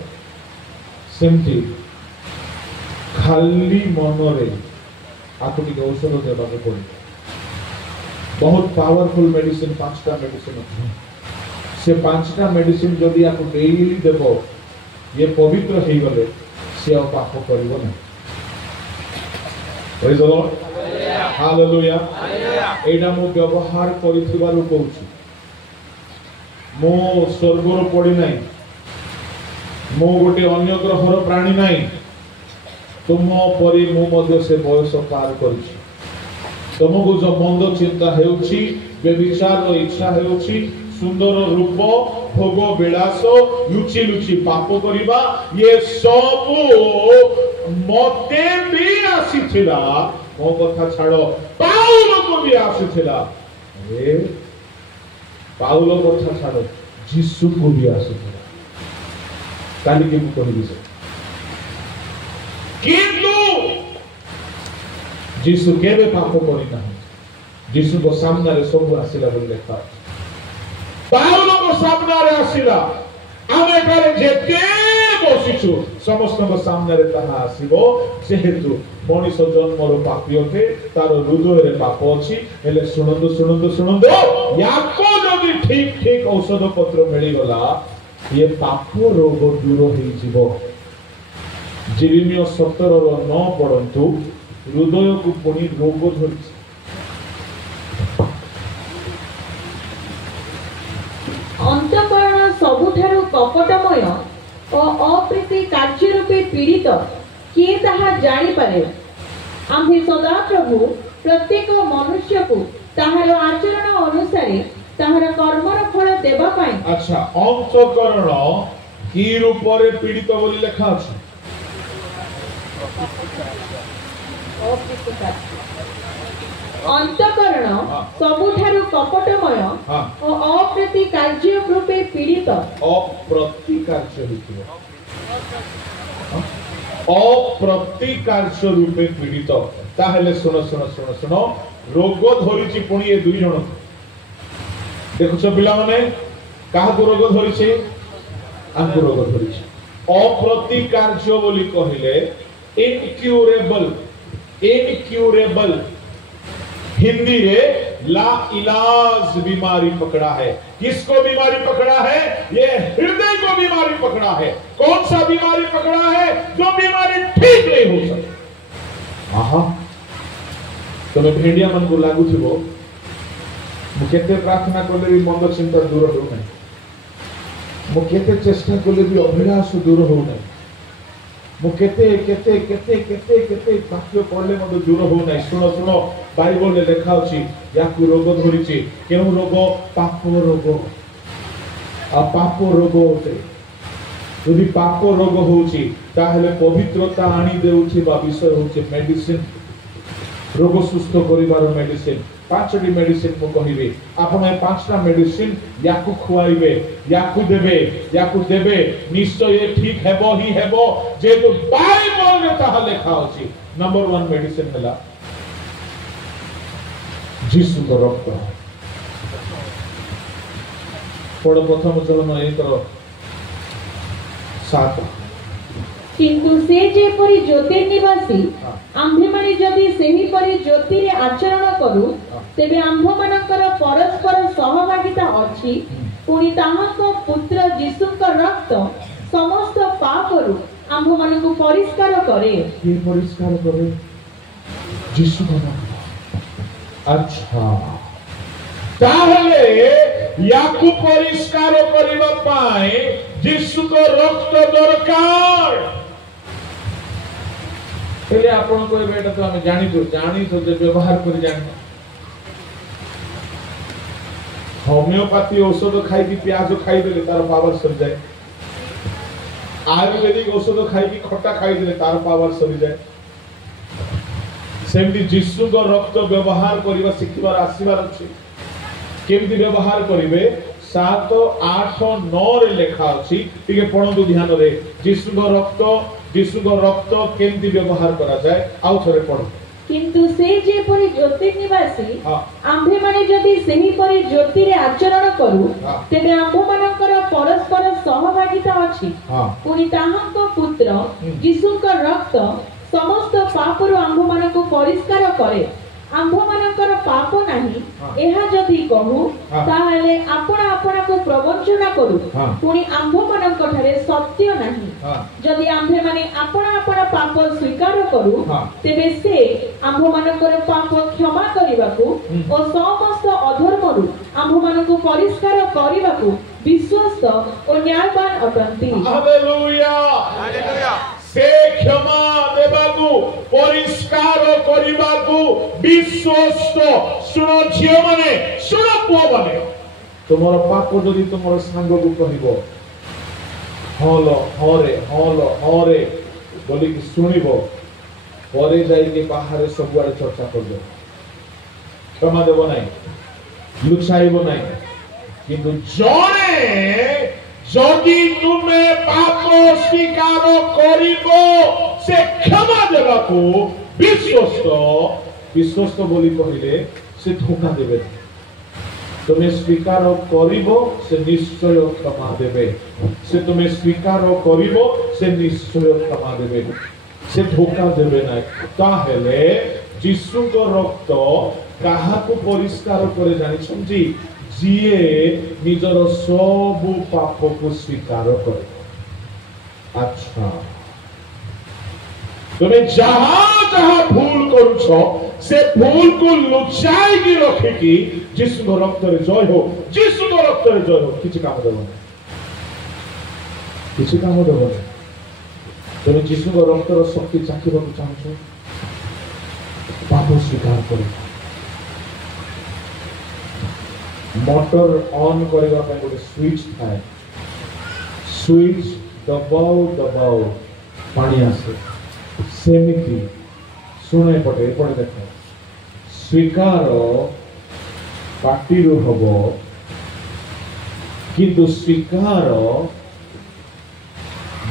सेमती खाली मन रे आपको टिके औषध देबा के पड़े बहुत पावरफुल मेडिसिन पांचटा मेडिसिन अछि से 5टा मेडिसिन जदि आपको डेली देव ये पवित्र हो गले से पाप करिवो नहीं। Praise the Lord, hallelujah. एडा मु व्यवहार करिथिबारु कहूची, मो स्वर्गर पड़ी नहीं, मो गोटे अन्य ग्रहर प्राणी नहीं, तुम परी मु मध्य से बयस पार करिछि। तुमको जो मंद चिंता हेउछि, व्यभिचार इच्छा हेउछि, सुंदर रूप, भोग विलास, लुचि लुचि पाप करिबा, ये सब मते भी आसीथिला। मो कथा छाड़ो, पाउल को भी आसीथिला। अरे पाउल कथा छाड़ो, यीशु को भी आसीथिला। काली के मु कहि दिसे किंतु यीशु केबे पाप करि नाही। यीशु को सामने रे सब आसीला बोल देखा। पाउल को सामने रे आसीला, आमे करे जेते बसिछु समस्त को सामने रे ताहा आसीबो। जेहेतु मनुष्य जन्मरो पापी होते, तार हृदय रे पाप अछि। हेले सुनंदो याको जदि ठीक ठीक औषध पत्र मिली गला, ये पाप रोग दूर हो जीवो। जेरेमिया 17:9 पढ़ंतु, हृदय को पुणी रोग धरछि। अंतःकरण सबुठारु कपटमय और अप्रीति कार्य रूपे पीड़ित किए ताहा जानी पारे। आम्भे सदा प्रभु प्रत्येक मनुष्य को ताहार आचरण अनुसार ताहार कर्मर फल देबा पाई। अच्छा, अंतःकरण की रूपरे पीड़ित बोली लेखा अछि। अंतःकरण सबुठारु कपटमय और अप्रीति कार्य रूपे पीड़ित। अप्रति कार्य हेतिबो, अप्रति कार्य रूपे पीड़ित। ताहेले सुनो रोग धरिछि पुणी ए दुई जण। देखुछ पिला माने काहा को रोग धरिछि, आंको रोग धरिछि। अप्रति कार्य बोली कहिले इनक्यूरेबल। हिंदी में ला इलाज बीमारी पकड़ा है। किसको बीमारी पकड़ा है? ये हृदय को बीमारी पकड़ा है। कौन सा बीमारी पकड़ा है? जो बीमारी ठीक नहीं हो सकती। आहा, तुम्हें भेड़िया मन को लागू थी वो मुकेते प्रार्थना कर ले भी मंद चिंता दूर हो नहीं, मुकेते चेष्टा कर ले भी अभिलाष दूर हो नहीं, मुकेते केते केते केते केते वाक्य पढ़ले मते दूर हो नहीं। सुनो बाइबल रे लिखा अछि याकु रोग धरिछि। केउ रोग? पाप रोग। आ पाप रोग होते यदि पाप रोग होछि ताहेले पवित्रता आनी देउछि बा विषय होछि मेडिसिन। रोग सुस्थ करिवार मेडिसिन 5टी मेडिसिन को कहिबे। आपण ए 5टा मेडिसिन याकु खुआइबे, याकु देबे निश्चय ये ठीक हेबो ही हेबो जे तो बाइबल रे ताहा लेखा अछि। नंबर 1 मेडिसिन हला यीशु को रक्त। पढ़ प्रथम चरण 1:7। किंतु से जेपरि ज्योतिर्निवासी आम्भे माने जदि सेही परि ज्योतिरे आचरण करू, तेबे आम्भ मानकर परस्पर सहभागिता अछि। पुनि ताहाको पुत्र यीशुक रक्त समस्त पापरु आम्भ मानकु परिष्कार करे। ये परिष्कार करे यीशु का नाम। अच्छा, ताहले याकु परिष्कार करिबा पाए यीशु को रक्त दरकार। पहले आपण को बेटा तो हम जानी तो जे व्यवहार कर जानी। होमियोपैथी औषध खाई की प्याज खाई देले तार पावर सर जाए। आयुर्वेदिक औषध खाई की खट्टा खाई देले तार पावर सर जाए। सेमती यीशु को रक्त व्यवहार करिबा सिखिबार आसीबार अछि। केमती व्यवहार करिवे 7, 8, 9 रे लेखा अछि। ठीक पढंतु ध्यान रे। यीशु को रक्त केमती व्यवहार करा जाए आउ थरे पढो। किंतु से जेपरि ज्योतिर्निवासी आम्भे माने जदि सेही परि ज्योतिरे आचरण करू, तेबे आम्भ मानकर परस्पर सहभागिता अछि। पुनि ताहाको पुत्र यीशुक रक्त समस्त पापरु आम्भ मानको परिष्कार करे। आम्भ मानकर पाप नाही, ଏହା ଯଦି କହୁ ହଁ। ତାହେଲେ ଆପଣ ଆପଣଙ୍କୁ ପ୍ରବଞ୍ଚନା କରୁ ହଁ। ପୁଣି ଆମ୍ଭମାନଙ୍କ ଠାରେ ସତ୍ୟ ନାହିଁ। ହଁ। ଯଦି ଆମ୍ଭେମାନେ ଆପଣ ପାପ ସ୍ୱୀକାର କରୁ ହଁ। ତେବେ ସେ ଆମ୍ଭମାନଙ୍କର ପାପ କ୍ଷମା କରିବାକୁ ଓ ସମସ୍ତ ଅଧର୍ମରୁ ଆମ୍ଭମାନଙ୍କୁ ପରିଷ୍କାର କରିବାକୁ ବିଶ୍ୱସ୍ତ ଓ ନ୍ୟାୟବାନ ଅଟନ୍ତି। ହାଲେଲୁୟା। ସେ କ୍ଷମା ଦେବାକୁ ପରିଷ୍କାର କରିବାକୁ ବିଶ୍ୱସ୍ତ। ଶୁଣ ଝିଅ ମାନେ, ଶୁଣ ପୁଅ ମାନେ, ତୁମର ପାପ ଯଦି ତୁମର ସାଙ୍ଗକୁ କହିବ ହଲ ହରେ ହଲ ହରେ ବୋଲିକି ଶୁଣିବ, ପରେ ଯାଇକି ବାହାରେ ସବୁଆଡେ ଚର୍ଚ୍ଚା କରିଦେବ, କ୍ଷମା ଦେବ ନାହିଁ, ଲୁଚାଇବ ନାହିଁ। କିନ୍ତୁ ଜଣେ ଯଦି ତୁମେ ପାପ ସ୍ୱୀକାର କରିବ, ସେ କ୍ଷମା ଦେବାକୁ ବିଶ୍ୱସ୍ତ ବୋଲି କହିଲେ ସେ ଧୋକା ଦେବେ। ତୁମେ ସ୍ୱୀକାର କରିବ, ସେ ନିଶ୍ଚୟ କ୍ଷମା ଦେବେ। ସେ ତୁମେ ସ୍ୱୀକାର କରିବ, ସେ ନିଶ୍ଚୟ କ୍ଷମା ଦେବେ, ସେ ଧୋକା ଦେବେ ନାହିଁ। ତାହେଲେ ଯୀଶୁଙ୍କ ରକ୍ତ କାହାକୁ ପରିଷ୍କାର করে ଜାଣିଛନ୍ତି? ଯିଏ ନିଜର ସବୁ ପାପକୁ ସ୍ୱୀକାର করে। ଆଚ୍ଛା, তুমি যাহা যাহা ভুল করছ, সে ভুলକୁ ଲୁଚାଇକି ରଖିକି ଯୀଶୁଙ୍କ ରକ୍ତରେ ଜୟ ହୋ, ଯୀଶୁଙ୍କ ରକ୍ତରେ ଜୟ ହୋ, କିଛି କାମ ଦେବନି, କିଛି କାମ ଦେବନି। তুমি ଯୀଶୁଙ୍କ ରକ୍ତର ଶକ୍ତି ଚାଖିବାକୁ ଚାହୁଁଛ, ପାପ ସ୍ୱୀକାର କର। मोटर ऑन କରିବା ପାଇଁ ଗୋଟେ ସୁଇଚ୍ ଥାଏ, ସୁଇଚ୍ ଦବାଉ ଦବାଉ ପାଣି ଆସେ। ସେମିତି ଶୁଣ, ଏପଟେ ଦେଖ, ସ୍ୱୀକାର ପାଟିରୁ ହବ, କିନ୍ତୁ ସ୍ୱୀକାର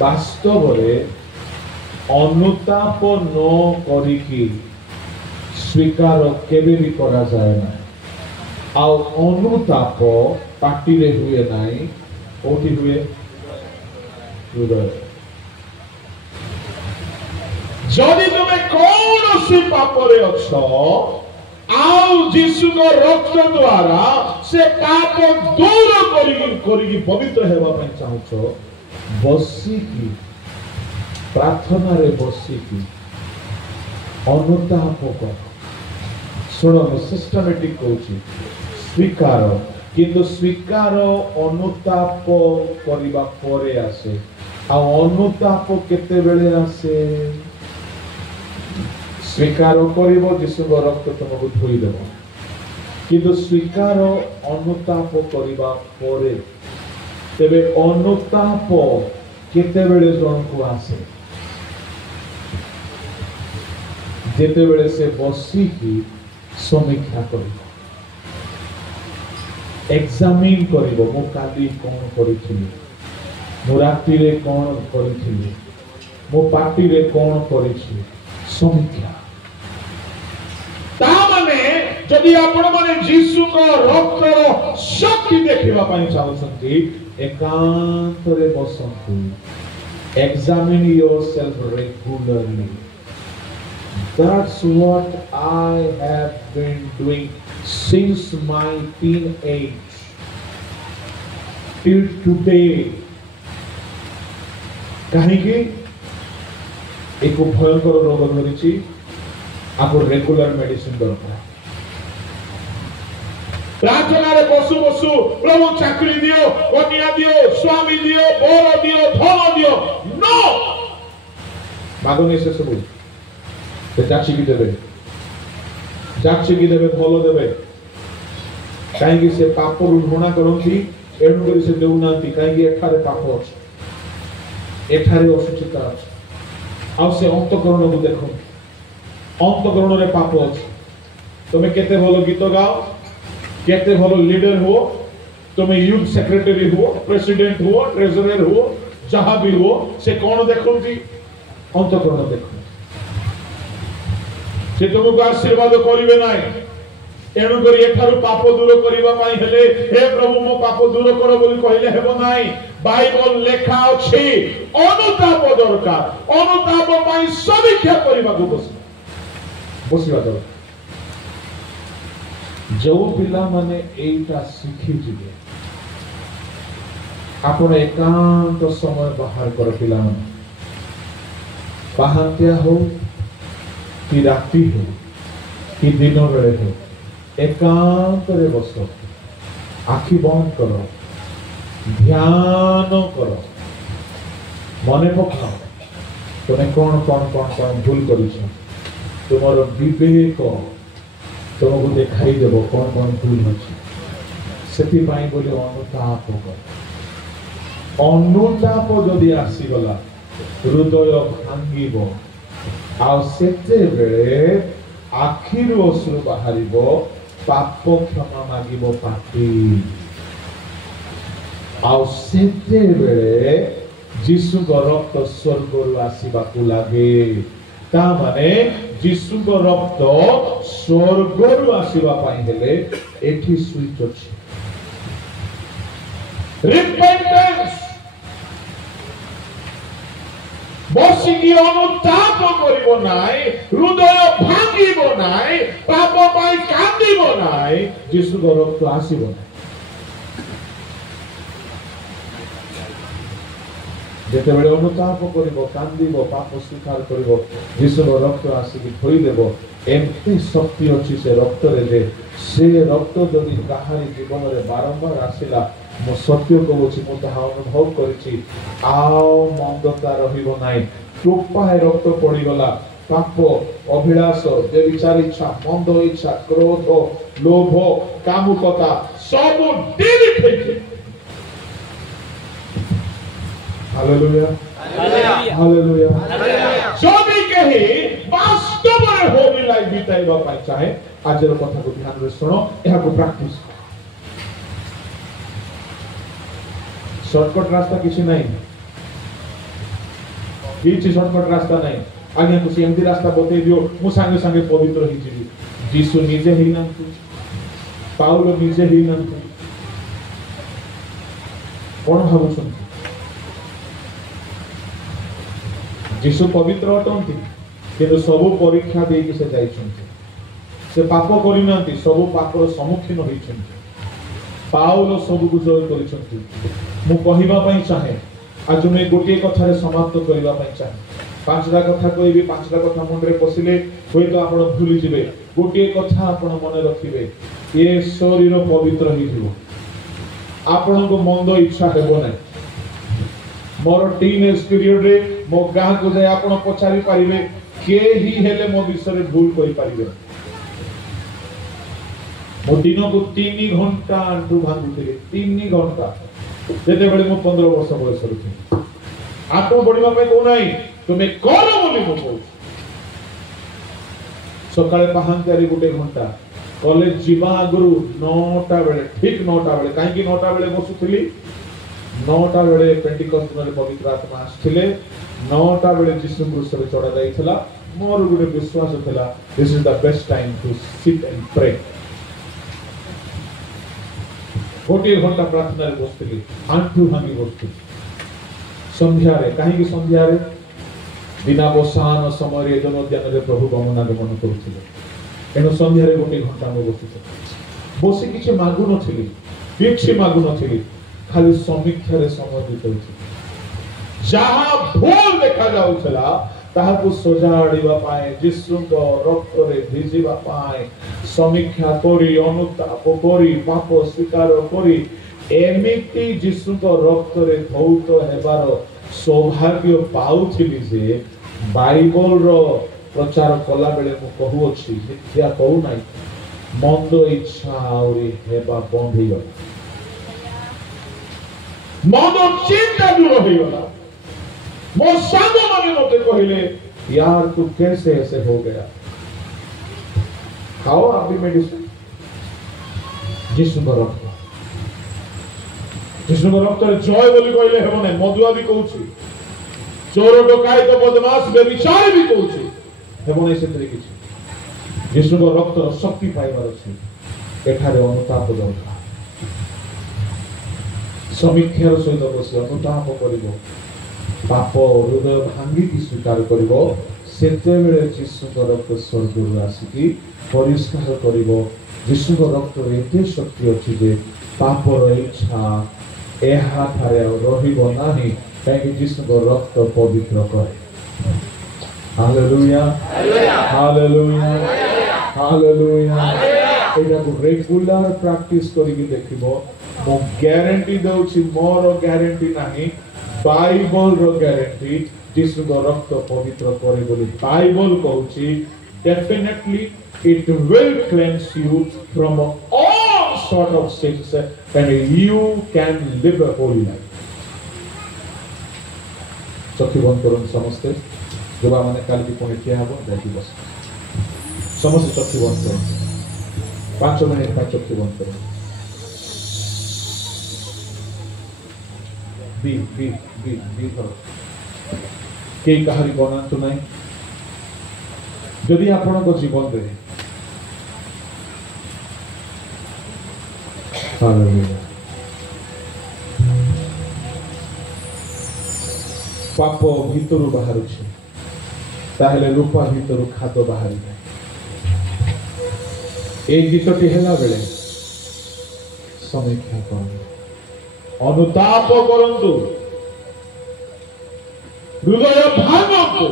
ବାସ୍ତବରେ ଅନୁତାପ ନ କରିକି ସ୍ୱୀକାର କେବେ ବି କରାଯାଏ ନାହିଁ। ଆଉ ଅନୁତାପ ପାଟିରେ ହୁଏ ନାହିଁ, କୋଉଠି ହୁଏ? ହୃଦୟ। ଯଦି ତୁମେ କୌଣସି ପାପରେ ଅଛ ଆଉ ଯୀଶୁଙ୍କ ରକ୍ତ ଦ୍ୱାରା ସେ ପାପ ଦୂର କରିକି ପବିତ୍ର ହେବା ପାଇଁ ଚାହୁଁଛ, ବସିକି ପ୍ରାର୍ଥନାରେ ବସିକି ଅନୁତାପ କର। ଶୁଣ, ସିଷ୍ଟମେଟିକ କହୁଛି, ସ୍ୱୀକାର, କିନ୍ତୁ ସ୍ୱୀକାର ଅନୁତାପ କରିବା ପରେ ଆସେ। ଆଉ ଅନୁତାପ କେତେବେଳେ ଆସେ? ସ୍ୱୀକାର କରିବ, ଯୀଶୁଙ୍କ ରକ୍ତ ତୁମକୁ ଧୋଇଦେବ, କିନ୍ତୁ ସ୍ୱୀକାର ଅନୁତାପ କରିବା ପରେ। ତେବେ ଅନୁତାପ କେତେବେଳେ ଜଣକୁ ଆସେ? ଯେତେବେଳେ ସେ ବସିକି ସମୀକ୍ଷା କରିବ, ଏକ୍ସାମିନ୍ କରିବ, ମୁଁ କାଲି କ'ଣ କରିଥିଲି, ମୁଁ ରାତିରେ କ'ଣ କରିଥିଲି, ମୁଁ ପାଟିରେ କ'ଣ କରିଛି, ସମୀକ୍ଷା। ତାମାନେ ଯଦି ଆପଣମାନେ ଯୀଶୁଙ୍କ ରକ୍ତର ଶକ୍ତି ଦେଖିବା ପାଇଁ ଚାହୁଁଛନ୍ତି, ଏକାନ୍ତରେ ବସନ୍ତୁ, ଏକ୍ସାମିନ୍ yourself regularly. That's what I have been doing since my teenage till today. କାହିଁକି? ଏକ ଭୟଙ୍କର ରୋଗ ଧରିଛି, आपको रेगुलर मेडिसिन दरकार। प्रार्थनारे बसु बसु प्रभु चाकरी दियो, कन्या दियो, स्वामी दियो, बर दियो, धन दियो, नो मागनी से सब जाची की देवे, भलो देवे। कहीं से पाप घृणा करती, एणु करी से देउना, कहीं एठारे पाप अछि, एठारे असुचिता अछि। आ से अंतकरण को देखो, अंतकरण रे पाप अछि। तुमे केते भलो गीत गाओ, केते भलो लीडर हो, तुमे यूथ सेक्रेटरी हो, प्रेसिडेंट हो, ट्रेजरर हो, जहां भी हो, से कौन देखौती? अंतकरण देखो। से तुमको आशीर्वाद करिवे नाही, एणु करी एठारु पाप दूर करिवा पाई हेले, हे प्रभु मो पाप दूर करो बोली कहले हेबो नाही। बाइबल लेखा अछि अनुताप दरकार, अनुताप पाई समीक्षा करिवा को बसिवा दरकार। जो पिला माने एटा शिखी जिवे आपण एकांत समय बाहर कर पिला माने पहांतिया हो कि राति हो कि दिन बेले हो एकांत रे बस आखि बंद करो ध्यान करो मने पकाओ तुम्हें कौन कौन कौन कौन भूल करिछ तुमर विवेक तुमको देखाई देव कौन कौन भूल अच्छी से बोले अनुताप कर अनुताप जदि आसीगला हृदय भांगिब आते आखिर अश्रु बाहर पाप क्षमा मागिब पाटी आते जीशु रक्त स्वर्ग आसवाक लगे ता माने जीशु रक्त स्वर्ग आसवा हेले एठी स्विच अछि रिपेंटेंस बसिकी अनुताप करिबो नाय हृदय भांगिबो नाय पाप पाई कांदिबो नाय जीशु रक्त आसीबो नाय जेते बेले अनुताप करिबो कांदिबो पाप स्वीकार करिबो जीशु रक्त आसीकी धोई देबो एमती शक्ति अछि से रक्त रे जे से रक्त जदि काहारी जीवन रे बारंबार आसिला मो सत्य कहूछि मो ताहा अनुभव करिछि आओ मंदता रहिबो नाइ टोपाए रक्त पड़ी गला पाप अभिलाष व्यभिचार इच्छा मंद इच्छा क्रोध लोभ कामुकता सब डिलीट होइछि हालेलुया हालेलुया हालेलुया जदि केही वास्तव में होली लाइफ बिताइबा पाई चाहे आजर कथा को ध्यान रे सुनो एहा को प्रैक्टिस शॉर्टकट रास्ता किसी नहीं किसी शॉर्टकट रास्ता नहीं आगे कुछ एमती रास्ता बतई दियो मु संगे संगे पवित्र ही जीवी जीसु निजे ही नंतु पाउलो निजे ही नंतु कोन भाबुछन जीसु पवित्र अटंती किंतु सब परीक्षा दे कि से जाइछन्ति से पाप करिनांती सब पापर सम्मुखीन होइछन्ति पाउलो सब को जय करिछन्ति मु कहिबा पई चाहे आज मैं गोटे कथा रे समाप्त करिबा पई चाहे पांचटा कथा कहबी पांचटा कथा मन रे पसिले होय तो आपण भूली जिवे गोटे कथा आपण मन रखिबे ए शरीर पवित्र ही जीवो आपण को मंद इच्छा हेबो नै मोर टीनेज पीरियड रे मो गां को जाय आपण पछारी पारिबे के ही हेले मो विषय भूल कहि पारिबे मो दिन को 3 घंटा अंटू भांगुथिले 3 घंटा जेते बेले मो 15 वर्ष बयस रथि आत्म बढ़िबा पे को नाही तुमे करो बोली मो कहू सकाळे पहांतारी गुटे घंटा कॉलेज जीवा आगुरु 9टा बेले ठीक 9टा बेले काहे कि 9टा बेले बसुथिली 9टा बेले पेंटिकॉस्ट रे पवित्र आत्मा आस्थिले 9टा बेले यीशु क्रूस रे चढ़ा जाइथिला मोर गुटे विश्वास थिला this is the best time to sit and pray गोटे घंटा प्रार्थना रे बसथिली आंठू भांगी बसथिली संध्या रे काहे कि संध्या रे बिना बसान समय रे जनोद्यान रे प्रभु गमनागमन करूथिले एनो संध्या रे गोटे घंटा मो बसथिली बसी किछि मागु नथिली किछि मागु नथिली खाली समीक्षा रे समय बितौथि जहां भूल देखा जाउछला ताहा को सजाड़ीबा पाए यीशु को रक्त रे भिजिबा पाए समीक्षा करी अनुताप करी पाप स्वीकार करी एमिति यीशु को रक्त रे धौत हेबार सौभाग्य पाउथिली जे बाइबल रो प्रचार कला बेले मु कहू अछि मिथ्या कहू नाही मंद इच्छा औरी हेबा बंद ही गला मन चिंता दूर हो गला मो सांग माने मते कहिले यार तू कैसे ऐसे हो गया खाओ आप भी मेडिसिन जिसु रक्त रे जय बोली कहिले हेबो नै मधुआ भी कहूची चोर डकायत बदमाश बेविचार भी कहूची हेबो नै सेतरे किछि जिसु रक्त रो शक्ति पाइबार अछि एठारे अनुताप दरकार समीक्षार सहित बसी अनुताप करिबो पाप हृदय भांगी की स्वीकार करिबो ସେତେବେଳେ ଯୀଶୁଙ୍କ ରକ୍ତ ସ୍ୱର୍ଗରୁ ଆସିକି ପରିଷ୍କାର କରିବ। ଯୀଶୁଙ୍କ ରକ୍ତରେ ଏତେ ଶକ୍ତି ଅଛି ଯେ ପାପର ଇଚ୍ଛା ଏହାଠାରେ ଆଉ ରହିବ ନାହିଁ, କାହିଁକି ଯୀଶୁଙ୍କ ରକ୍ତ ପବିତ୍ର କରେ। Hallelujah, hallelujah, hallelujah. ଏଇଟାକୁ ରେଗୁଲାର ପ୍ରାକ୍ଟିସ କରିକି ଦେଖିବ। ମୁଁ ଗ୍ୟାରେଣ୍ଟି ଦଉଛି, ମୋର ଗ୍ୟାରେଣ୍ଟି ନାହିଁ, ବାଇବଲର ଗ୍ୟାରେଣ୍ଟି। ଯୀଶୁଙ୍କ ରକ୍ତ ପବିତ୍ର କରେ ବୋଲି ବାଇବଲ କହୁଛି। Definitely it will cleanse you from all sort of sins and you can live a holy life. चक्षु बंद करूँ समस्ते, युवा मैंने काल की पुण्य किया है जाती बस समस्त चक्षु बंद करूँ 5 मिनट का चक्षु बंद करूँ। बी बी बी बी करो कई कहारी बनातु नहीं। यदि आपण को जीवन रे हालेलुया पाप भीतर बाहर ताहले रूपा भीतर खाद बाहर ए गीतटी हेला बेले समीक्षा करନ୍ତୁ, अनुताप करନ୍ତୁ, हृदय भांगନ୍ତୁ।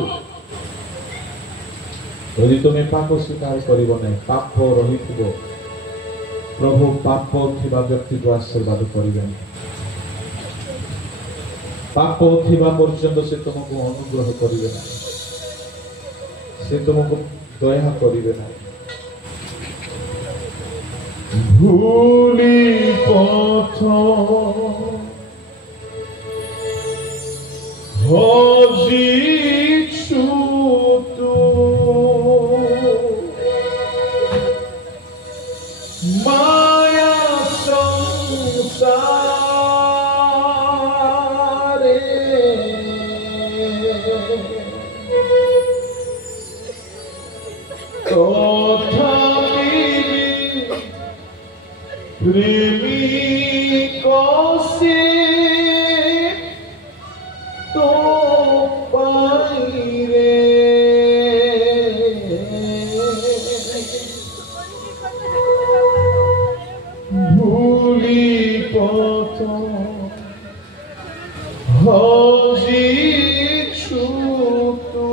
यदि तुम्हें पाप स्वीकार करिब नहीं, पाप रही प्रभु पाप थिबा व्यक्ति को आशीर्वाद करिबे नहीं। पाप थिबा पर्यंत से तुमको अनुग्रह करिबे नहीं, से तुमको दया करिबे नहीं। भूली पथ हजिछु तू माया संसारे प्रेमी कौसे तो पाई रे भूली पथ हजिछु तू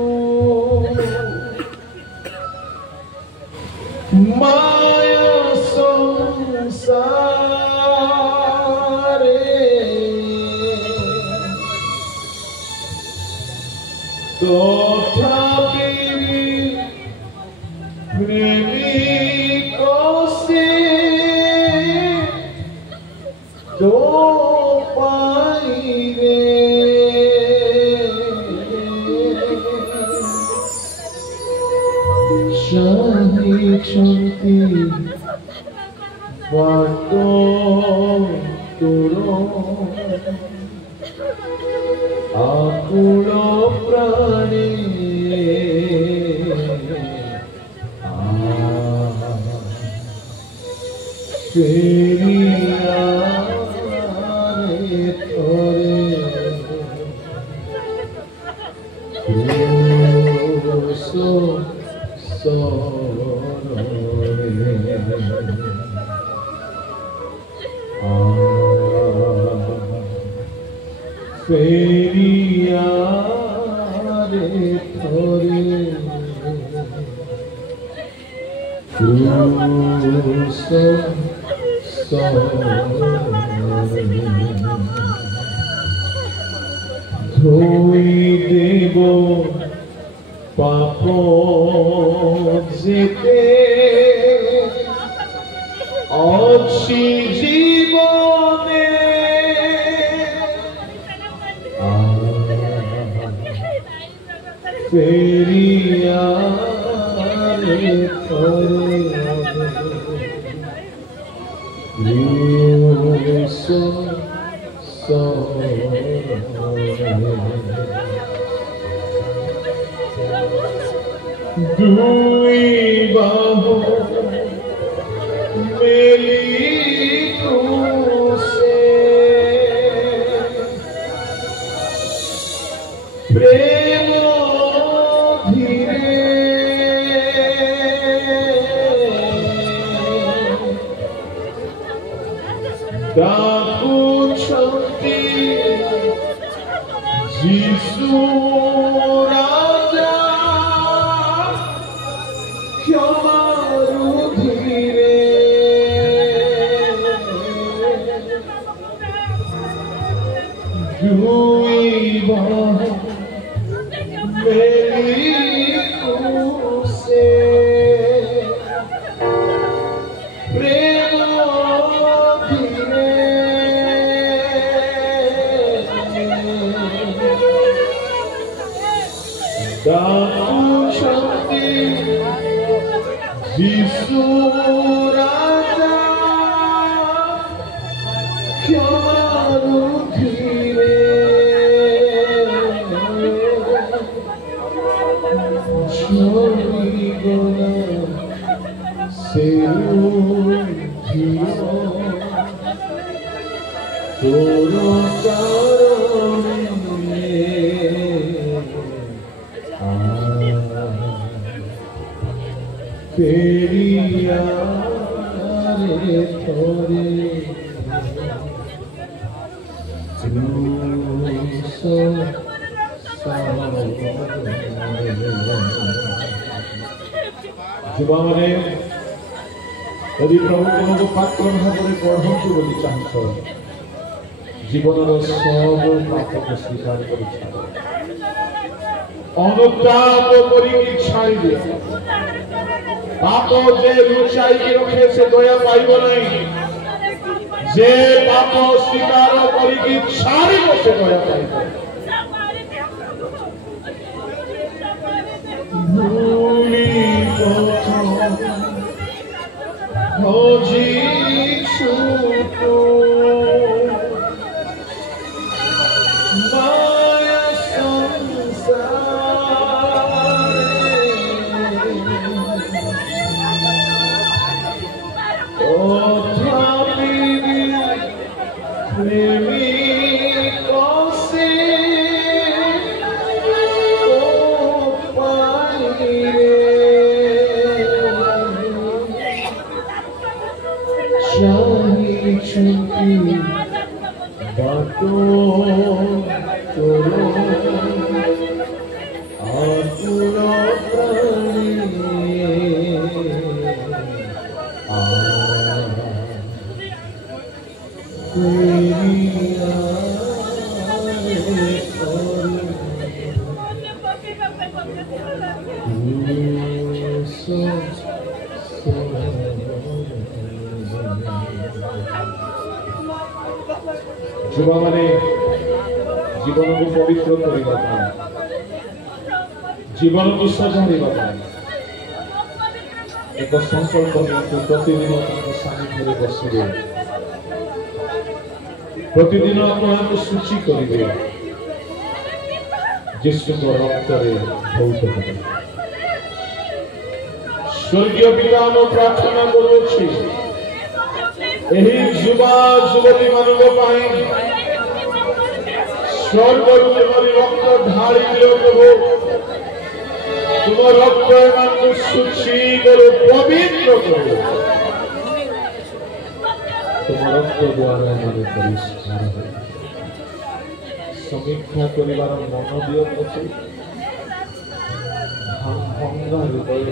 माया संसारे तथापि प्रेमिको से तो पाई रे शाही चलती बाटो तोरो आकुल प्राणी फेरिया रे तोरे सो सो फेरिया रे थोरे धोई देव पाप जेते अच्छी जीवने फेरिया रे थोरे सो सो दुई बाहु मेली से प्रेम धीरे ডাকুଛନ୍ତି যিশু রাজা ক্ষমারু ধীরে জুইবা মেরি কুসে প্রেম ধীরে ডাকুଛନ୍ତି যিশু রাজা ক্ষমারু ধীরে ছড়িগলা তোর কারণে পেরিয়ারে থরে ଯୁବାମାନେ ଯଦି ପ୍ରଭୁ ତୁମକୁ ପାତ୍ର ଭାବରେ ପଢ଼ନ୍ତୁ ବୋଲି ଚାହୁଁଛ ଜୀବନର ସବୁ ପାପକୁ ସ୍ୱୀକାର କରି ଛାଡ଼ ଅନୁତାପ କରିକି ଛାଡ଼ିଦିଅ ପାପ ଯେ ଲୁଚାଇକି ରଖେ ସେ ଦୟା ପାଇବ ନାହିଁ ଯେ ପାପ ସ୍ୱୀକାର କରିକି ଛାଡ଼ିବ ସେ ଦୟା ପାଇବ ଭୁଲି ପଥ Hoji Shuko Maya Sansare Othamini Premi Kose Shahi Chunki Bato Toro Apura Prani ଯୁବାମାନେ ଜୀବନକୁ ପବିତ୍ର କରିବା ପାଇଁ ଜୀବନକୁ ସଜାଡ଼ିବା ପାଇଁ ଏକ ସଂକଳ୍ପ ନିଅନ୍ତୁ ପ୍ରତିଦିନ ତାଙ୍କ ସାନ୍ନିଧ୍ୟରେ ବସିବେ ପ୍ରତିଦିନ ଆପଣଙ୍କୁ ସୂଚୀ କରିବେ ଯୀଶୁଙ୍କ ରକ୍ତରେ ଧୌତ ହେବେ ସ୍ୱର୍ଗୀୟ ପିତା ମୁଁ ପ୍ରାର୍ଥନା କରୁଅଛି ଏହି ଯୁବା ଯୁବତୀ ମାନଙ୍କ ପାଇଁ ସ୍ୱର୍ଗରୁ ତୁମରି ରକ୍ତ ଢାଳି ଦିଅ ପ୍ରଭୁ ତୁମ ରକ୍ତ ଏମାନଙ୍କୁ ଶୁଚି କରୁ ପବିତ୍ର କରୁ ତୁମ ରକ୍ତ ଦ୍ୱାରା ଏମାନେ ପରିଷ୍କାର ହେବେ ସମୀକ୍ଷା କରିବାର ମନ ଦିଅ ପ୍ରଭୁ ଭଙ୍ଗା ହୃଦୟ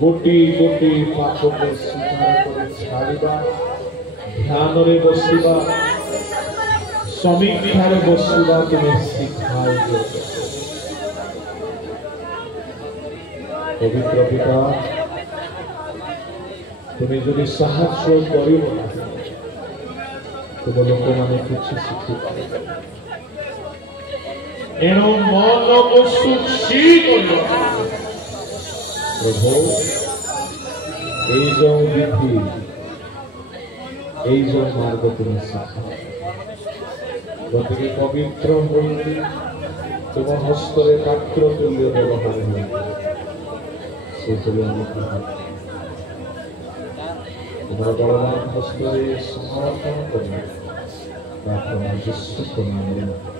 ଗୋଟି ଗୋଟି ପାପକୁ ସ୍ୱୀକାର କରି ଛାଡ଼ିବା ଧ୍ୟାନରେ ବସିବା ସମୀକ୍ଷାରେ ବସିବା ତୁମେ ଶିଖାଇ ଦିଅ ପବିତ୍ର ପିତା ତୁମେ ଯଦି ସାହାଯ୍ୟ କରିବ ତୁମ ଲୋକମାନେ କିଛି ଶିଖିପାରିବେ ଏଣୁ ମନକୁ ଶୁଚି କରିବ ପ୍ରଭୁ এই ଯେଉଁ ବିଧି এই ଯେଉଁ ମାର୍ଗ ତୁମେ ଶିଖାଅ ଗତିକେ ପବିତ୍ର ହୁଅନ୍ତି ତୁମ ହସ୍ତରେ ପାତ୍ର ତୁଲ୍ୟ ବ୍ୟବହାର ହୁଅନ୍ତି ସେସବୁ ଆମକୁ ତୁମର ବଳବାନ ହସ୍ତରେ ସମର୍ପଣ କରି ପ୍ରାର୍ଥନା ଯୀଶୁଙ୍କ ନାମରେ